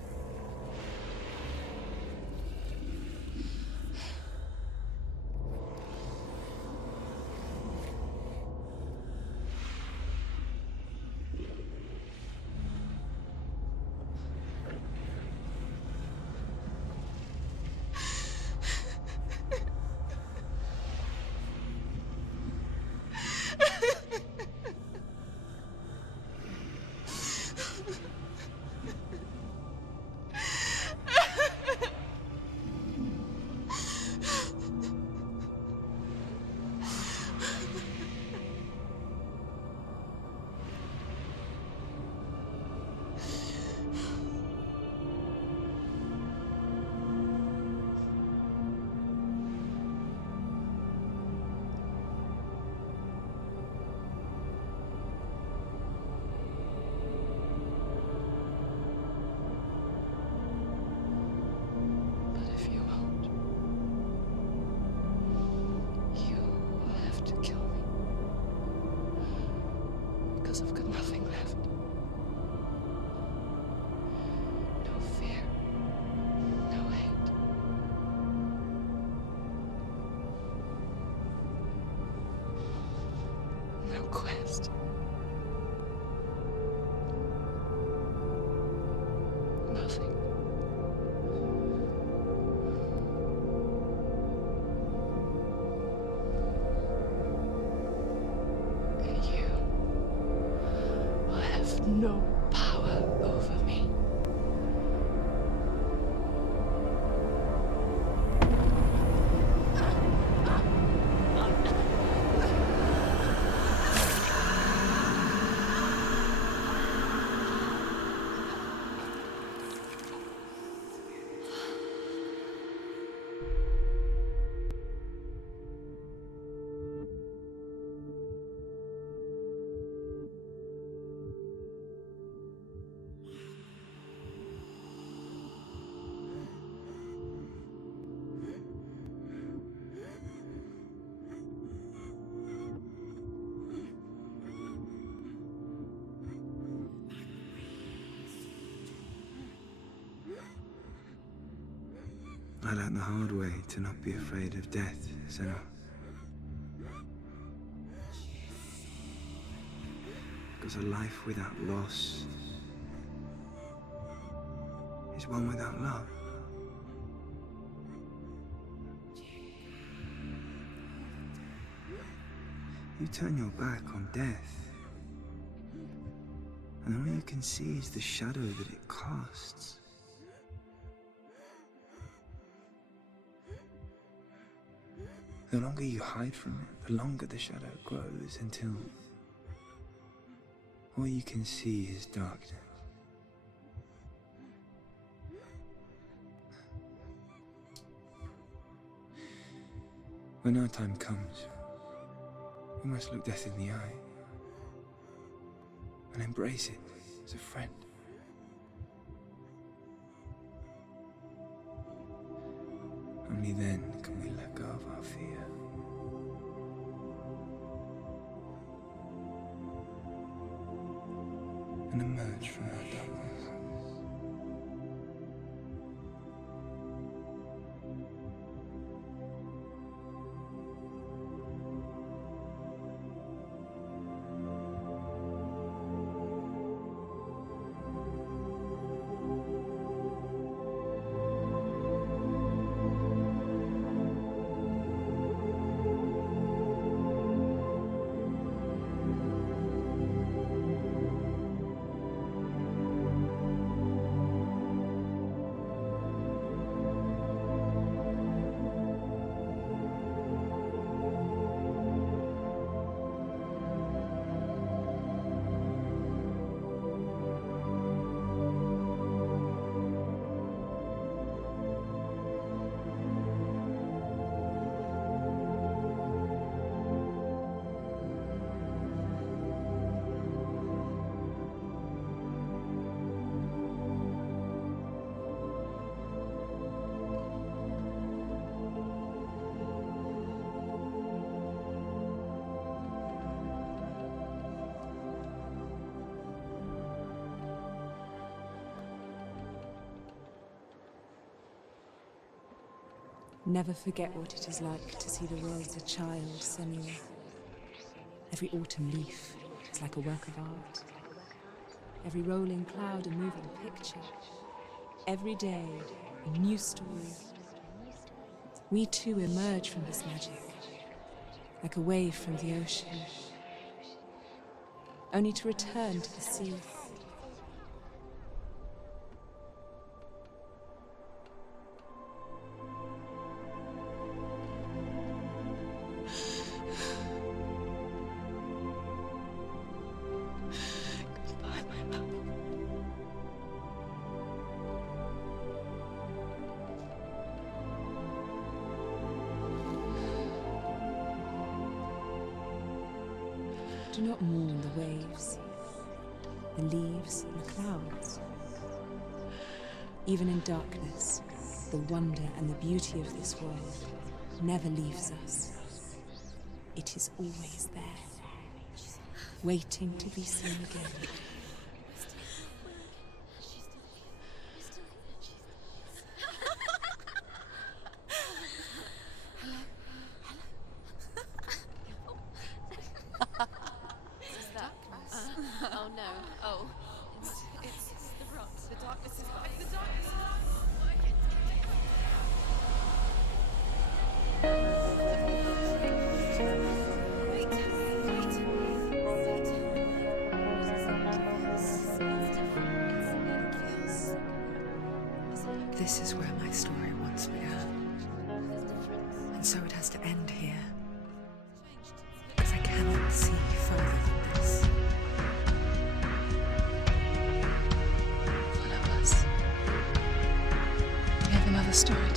I've got nothing left. No fear. No hate. No quest. Nothing. No power over me. I learned the hard way to not be afraid of death, Senua. Because a life without loss is one without love. You turn your back on death, and all you can see is the shadow that it casts. The longer you hide from it, the longer the shadow grows until all you can see is darkness. When our time comes, we must look death in the eye and embrace it as a friend. Only then can we let go of our fear. And emerge from our darkness. Never forget what it is like to see the world as a child, Senua. Every autumn leaf is like a work of art. Every rolling cloud a moving picture. Every day a new story. We too emerge from this magic, like a wave from the ocean, only to return to the sea. Do not mourn the waves, the leaves, and the clouds. Even in darkness, the wonder and the beauty of this world never leaves us. It is always there, waiting to be seen again. Oh no. Oh. It's the rot. The darkness is back. The darkness is back. This is where my story once began. And so it has to end here. Because I cannot see further than this. Follow us. We have another story